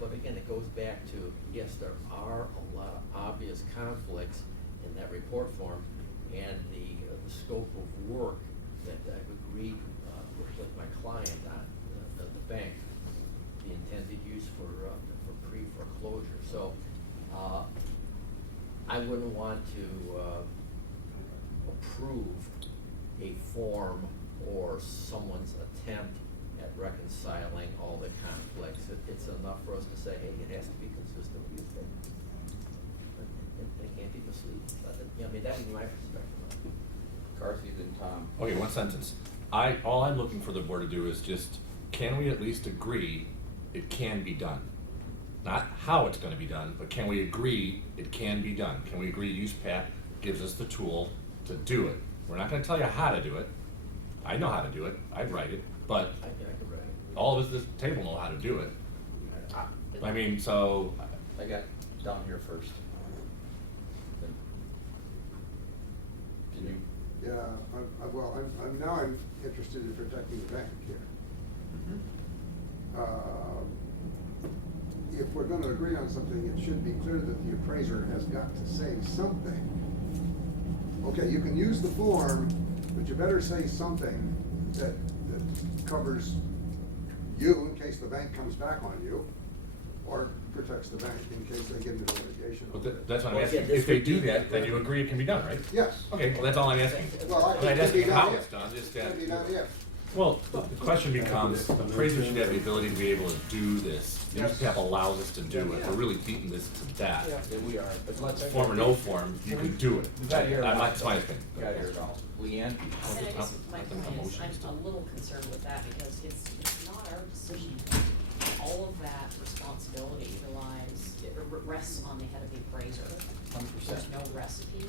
but again, it goes back to, yes, there are a lot of obvious conflicts in that report form, and the scope of work that I've agreed with my client on, the bank, the intended use for pre-foreclosure. So I wouldn't want to approve a form or someone's attempt at reconciling all the conflicts. It's enough for us to say, hey, it has to be consistent with use path. It can't be misleading. That would be my perspective. McCarthy, then Tom. Okay, one sentence. All I'm looking for the board to do is just, can we at least agree it can be done? Not how it's gonna be done, but can we agree it can be done? Can we agree use path gives us the tool to do it? We're not gonna tell you how to do it. I know how to do it, I'd write it, but I could write it. all of us at this table know how to do it. I mean, so, I got down here first. Can you? Yeah, I'm interested in protecting the bank here. If we're gonna agree on something, it should be clear that the appraiser has got to say something. Okay, you can use the form, but you better say something that covers you in case the bank comes back on you, or protects the bank in case they get into litigation. but that's what I'm Well, asking. yeah, this If they would do be- that, then you agree it can be done, right? Yes. Okay, well, that's all I'm asking. Well, I I'm think not it can be asking how done it's if. done, just It can be done that. if. Well, the question becomes, appraisers should have the ability to be able to do this USPAP allows us to do it, we're really beating this to death. Yeah, we are, but let's. Form or no form, you can do it. We gotta hear it out. That's my opinion. We gotta hear it all. Leanne? And I guess my Not the point is, motions to- I'm a little concerned with that because it's not our decision. All of that responsibility rests on the head of the appraiser. 100%. There's no recipe,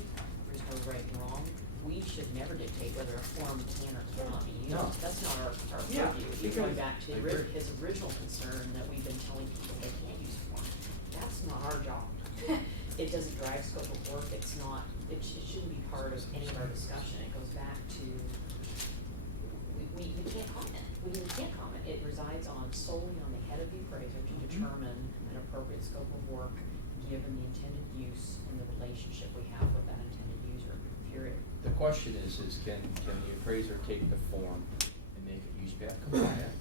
there's no right and wrong. We should never dictate whether a form can or cannot be used. No. That's not our Yeah, purview. Even going because- back to I agree. his original concern that we've been telling people they can't use form. That's not our job. It doesn't drive scope of work, it's not, it shouldn't be part of any of our discussion. It goes back to, we can't comment. We can't comment. It resides solely on the head of the appraiser to determine an appropriate scope of work given the intended use and the relationship we have with that intended user, period. The question is can the appraiser take the form and make it USPAP compliant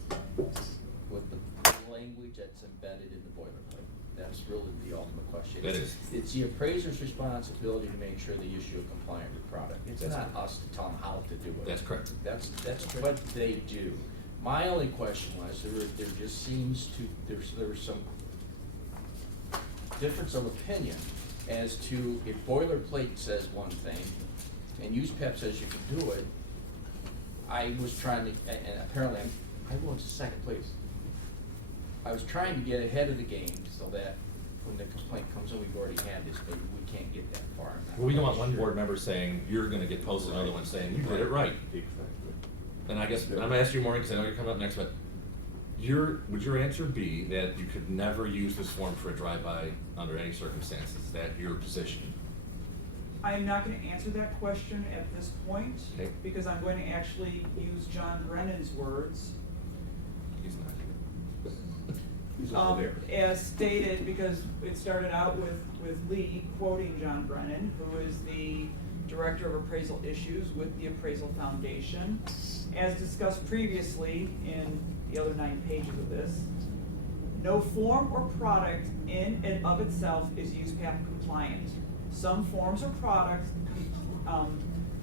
with the language that's embedded in the boilerplate? That's really the ultimate question. It is. It's the appraiser's responsibility to make sure they issue a compliant product. It's That's not correct. us to tell them how to do it. That's correct. That's what they do. My only question was, there just seems to, there was some difference of opinion as to if boilerplate says one thing and USPAP says you can do it. I was trying to, and apparently I won second place. I was trying to get ahead of the game so that when the complaint comes in, we've already had this, maybe we can't get that far. Well, we don't want one board member saying, you're gonna get posted, another one saying, you did it right. And I guess, I'm gonna ask you, Maureen, because I know you're coming up next, but would your answer be that you could never use this form for a drive-by under any circumstances? Is that your position? I am not gonna answer that question at this point, Okay. because I'm going to actually use John Brennan's words. He's not here. He's over there. As stated, because it started out with Lee quoting John Brennan, who is the Director of Appraisal Issues with the Appraisal Foundation. As discussed previously in the other 9 pages of this, no form or product in and of itself is USPAP compliant. Some forms or products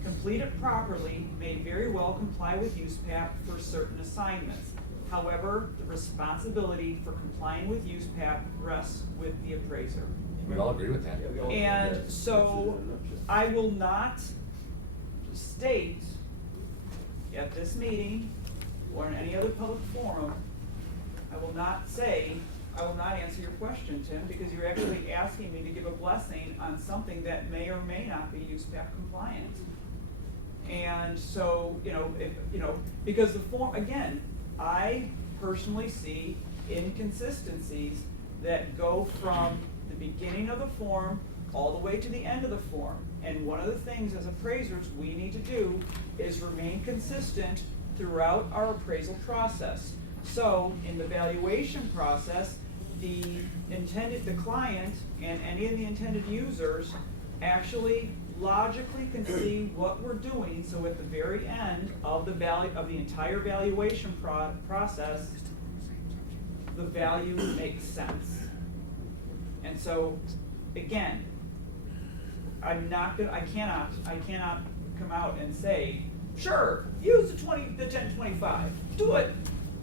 completed properly may very well comply with USPAP for certain assignments. However, the responsibility for complying with USPAP rests with the appraiser. We'd all agree with that. And so I will not state at this meeting or in any other public forum, I will not answer your question, Tim, because you're actually asking me to give a blessing on something that may or may not be USPAP compliant. And so, because the form, again, I personally see inconsistencies that go from the beginning of the form all the way to the end of the form. And one of the things as appraisers we need to do is remain consistent throughout our appraisal process. So in the valuation process, the client and any of the intended users actually logically can see what we're doing, so at the very end of the entire valuation process, the value makes sense. And so, again, I cannot come out and say, sure, use the 1025, do it,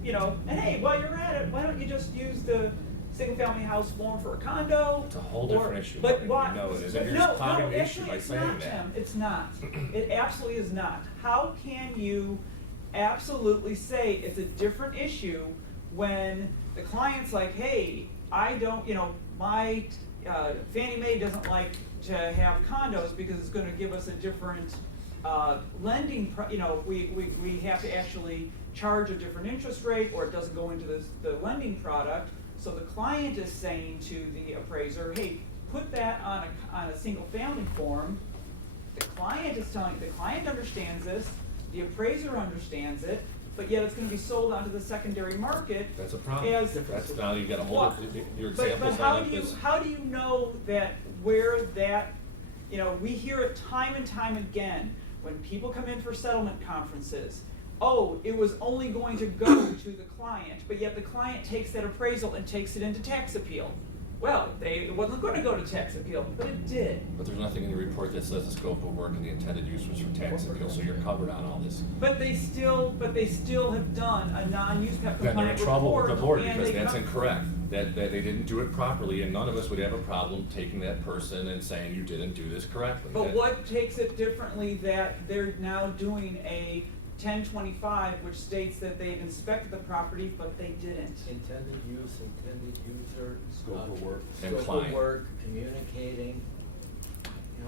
and hey, while you're at it, why don't you just use the single-family house form for a condo? It's a whole different issue. But You why? know it is. But You're just clouding the issue by saying that. Tim, it's not. It absolutely is not. How can you absolutely say it's a different issue when the client's like, hey, I don't, my Fannie Mae doesn't like to have condos because it's gonna give us a different lending, we have to actually charge a different interest rate, or it doesn't go into the lending product. So the client is saying to the appraiser, hey, put that on a single family form. The client understands this, the appraiser understands it, but yet it's gonna be sold onto the secondary market. That's a problem. That's now you got a whole, your But examples how on do this. how do you know that where that, we hear it time and time again when people come in for settlement conferences. Oh, it was only going to go to the client, but yet the client takes that appraisal and takes it into tax appeal. Well, it wasn't going to go to tax appeal, but it did. But there's nothing in the report that says the scope of work and the intended use was for tax appeal, so you're covered on all this. But they still have done a non-USPAP compliant report. Then they're in trouble with the board and because they that's come- incorrect. that they didn't do it properly, and none of us would have a problem taking that person and saying you didn't do this correctly. But That- what takes it differently that they're now doing a 1025, which states that they've inspected the property, but they didn't? Intended use, intended user. Scope of work. And Scope client. of work, communicating. Yeah.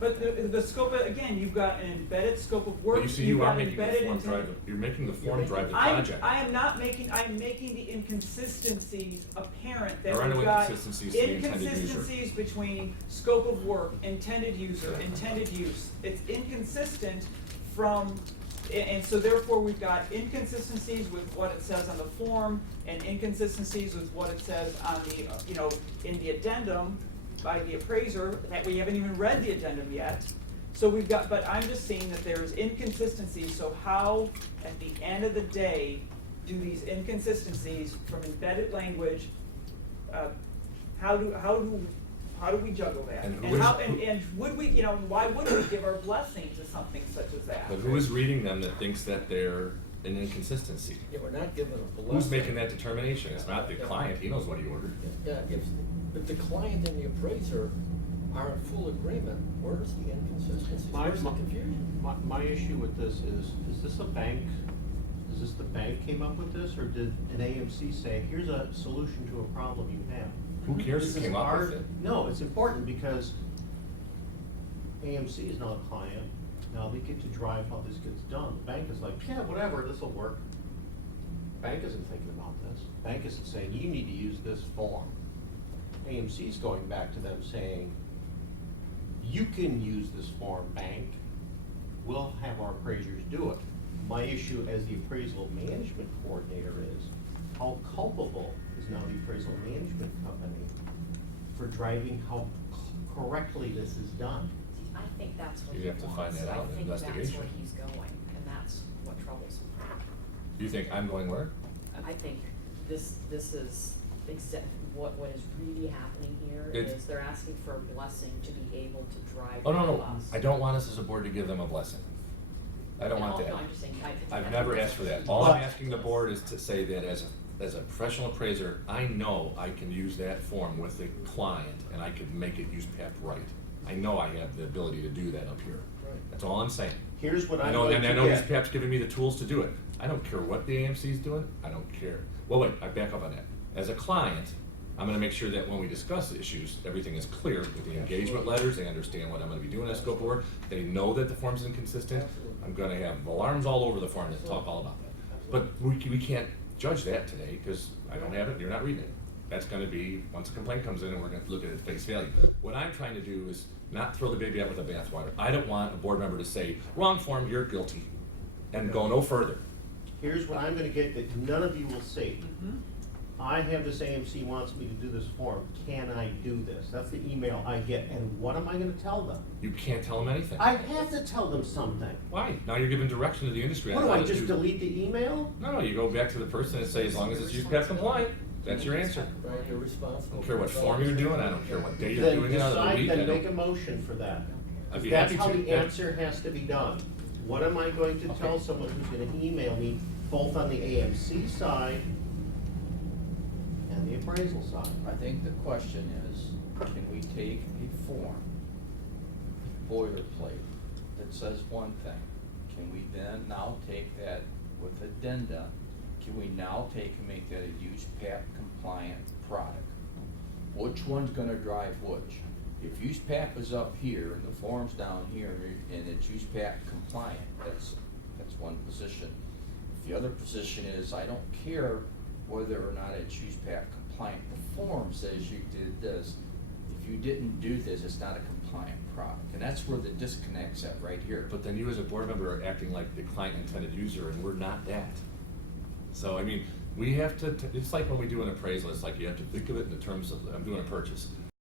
But the scope, again, you've got an embedded scope of work. But you see, you've you are got making the embedded form intent- drive, you're making the form making- drive the I'm, project. I am not making, I'm making the inconsistencies apparent that There are no we've got inconsistencies to the intended user. inconsistencies between scope of work, intended user, intended use. It's inconsistent from, and so therefore we've got inconsistencies with what it says on the form and inconsistencies with what it says on the, in the addendum by the appraiser, that we haven't even read the addendum yet. So we've got, but I'm just saying that there's inconsistencies, so how, at the end of the day, do these inconsistencies from embedded language, how do we juggle that? And who And is- how, and would we, why wouldn't we give our blessing to something such as that? But who is reading them that thinks that they're an inconsistency? Yeah, we're not giving a blessing. Who's making that determination? It's not the client, he knows what he ordered. Yeah, if the client and the appraiser are in full agreement, where's the inconsistency? Where's the confusion? My issue with this is this a bank, is this the bank came up with this, or did an AMC say, here's a solution to a problem you have? Who cares This who is came up our- with it? No, it's important because AMC is now a client, now they get to drive how this gets done. The bank is like, yeah, whatever, this'll work. Bank isn't thinking about this. Bank isn't saying, you need to use this form. AMC's going back to them saying, you can use this form, bank. We'll have our appraisers do it. My issue as the appraisal management coordinator is, how culpable is now the appraisal management company for driving how correctly this is done? See, I think that's what You'd he have to find wants. that out in I think that's investigation. where he's going, and that's what troubles me. You think I'm going where? I think this is what is really happening here It's- is they're asking for a blessing to be able to drive Oh, no, the no, bus. I don't want us as a board to give them a blessing. I don't want No, that. no, I'm just saying, I've never asked for that. All I'm asking the board is to say that as a professional appraiser, I know I can use that form with the client and I can make it use PEP right. I know I have the ability to do that up here. Right. That's all I'm saying. Here's what I I'd know, like and to I know get. this PEP's giving me the tools to do it. I don't care what the AMC's doing, I don't care. Well, wait, I back up on that. As a client, I'm gonna make sure that when we discuss issues, everything is clear with the engagement letters, they understand what I'm gonna be doing as scope of work, they know that the form's inconsistent. I'm gonna have alarms all over the form that talk all about that. But we can't judge that today, because I don't have it, you're not reading it. That's gonna be, once a complaint comes in, and we're gonna look at it at face value. What I'm trying to do is not throw the baby out with the bathwater. I don't want a board member to say, wrong form, you're guilty, and go no further. Here's what I'm gonna get that none of you will see. Mhm. I have this AMC wants me to do this form, can I do this? That's the email I get, and what am I gonna tell them? You can't tell them anything. I have to tell them something. Why? Now you're giving direction to the industry. What on do how I to just do- delete the email? No, you go back to the person and say, as long as it's UPAP compliant, that's your answer. Right, you're I responsible. don't care what form you're doing, I don't care what day you're Then doing it out of the decide, week. I then make a don't- motion for that. I'd be That's happy how to. the answer has to be done. What am I going to tell someone who's gonna email me, both on the AMC side and the appraisal side? I think the question is, can we take a form, boilerplate, that says one thing? Can we then now take that with addenda, can we now take and make that a use PAP compliant product? Which one's gonna drive which? If use PAP is up here and the form's down here and it's use PAP compliant, that's one position. If the other position is, I don't care whether or not it's use PAP compliant, the form says you did this. If you didn't do this, it's not a compliant product, and that's where the disconnect's at right here. But then you as a board member are acting like the client intended user, and we're not that. So, I mean, we have to, it's like when we do an appraisal, it's like you have to think of it in the terms of, I'm doing a purchase.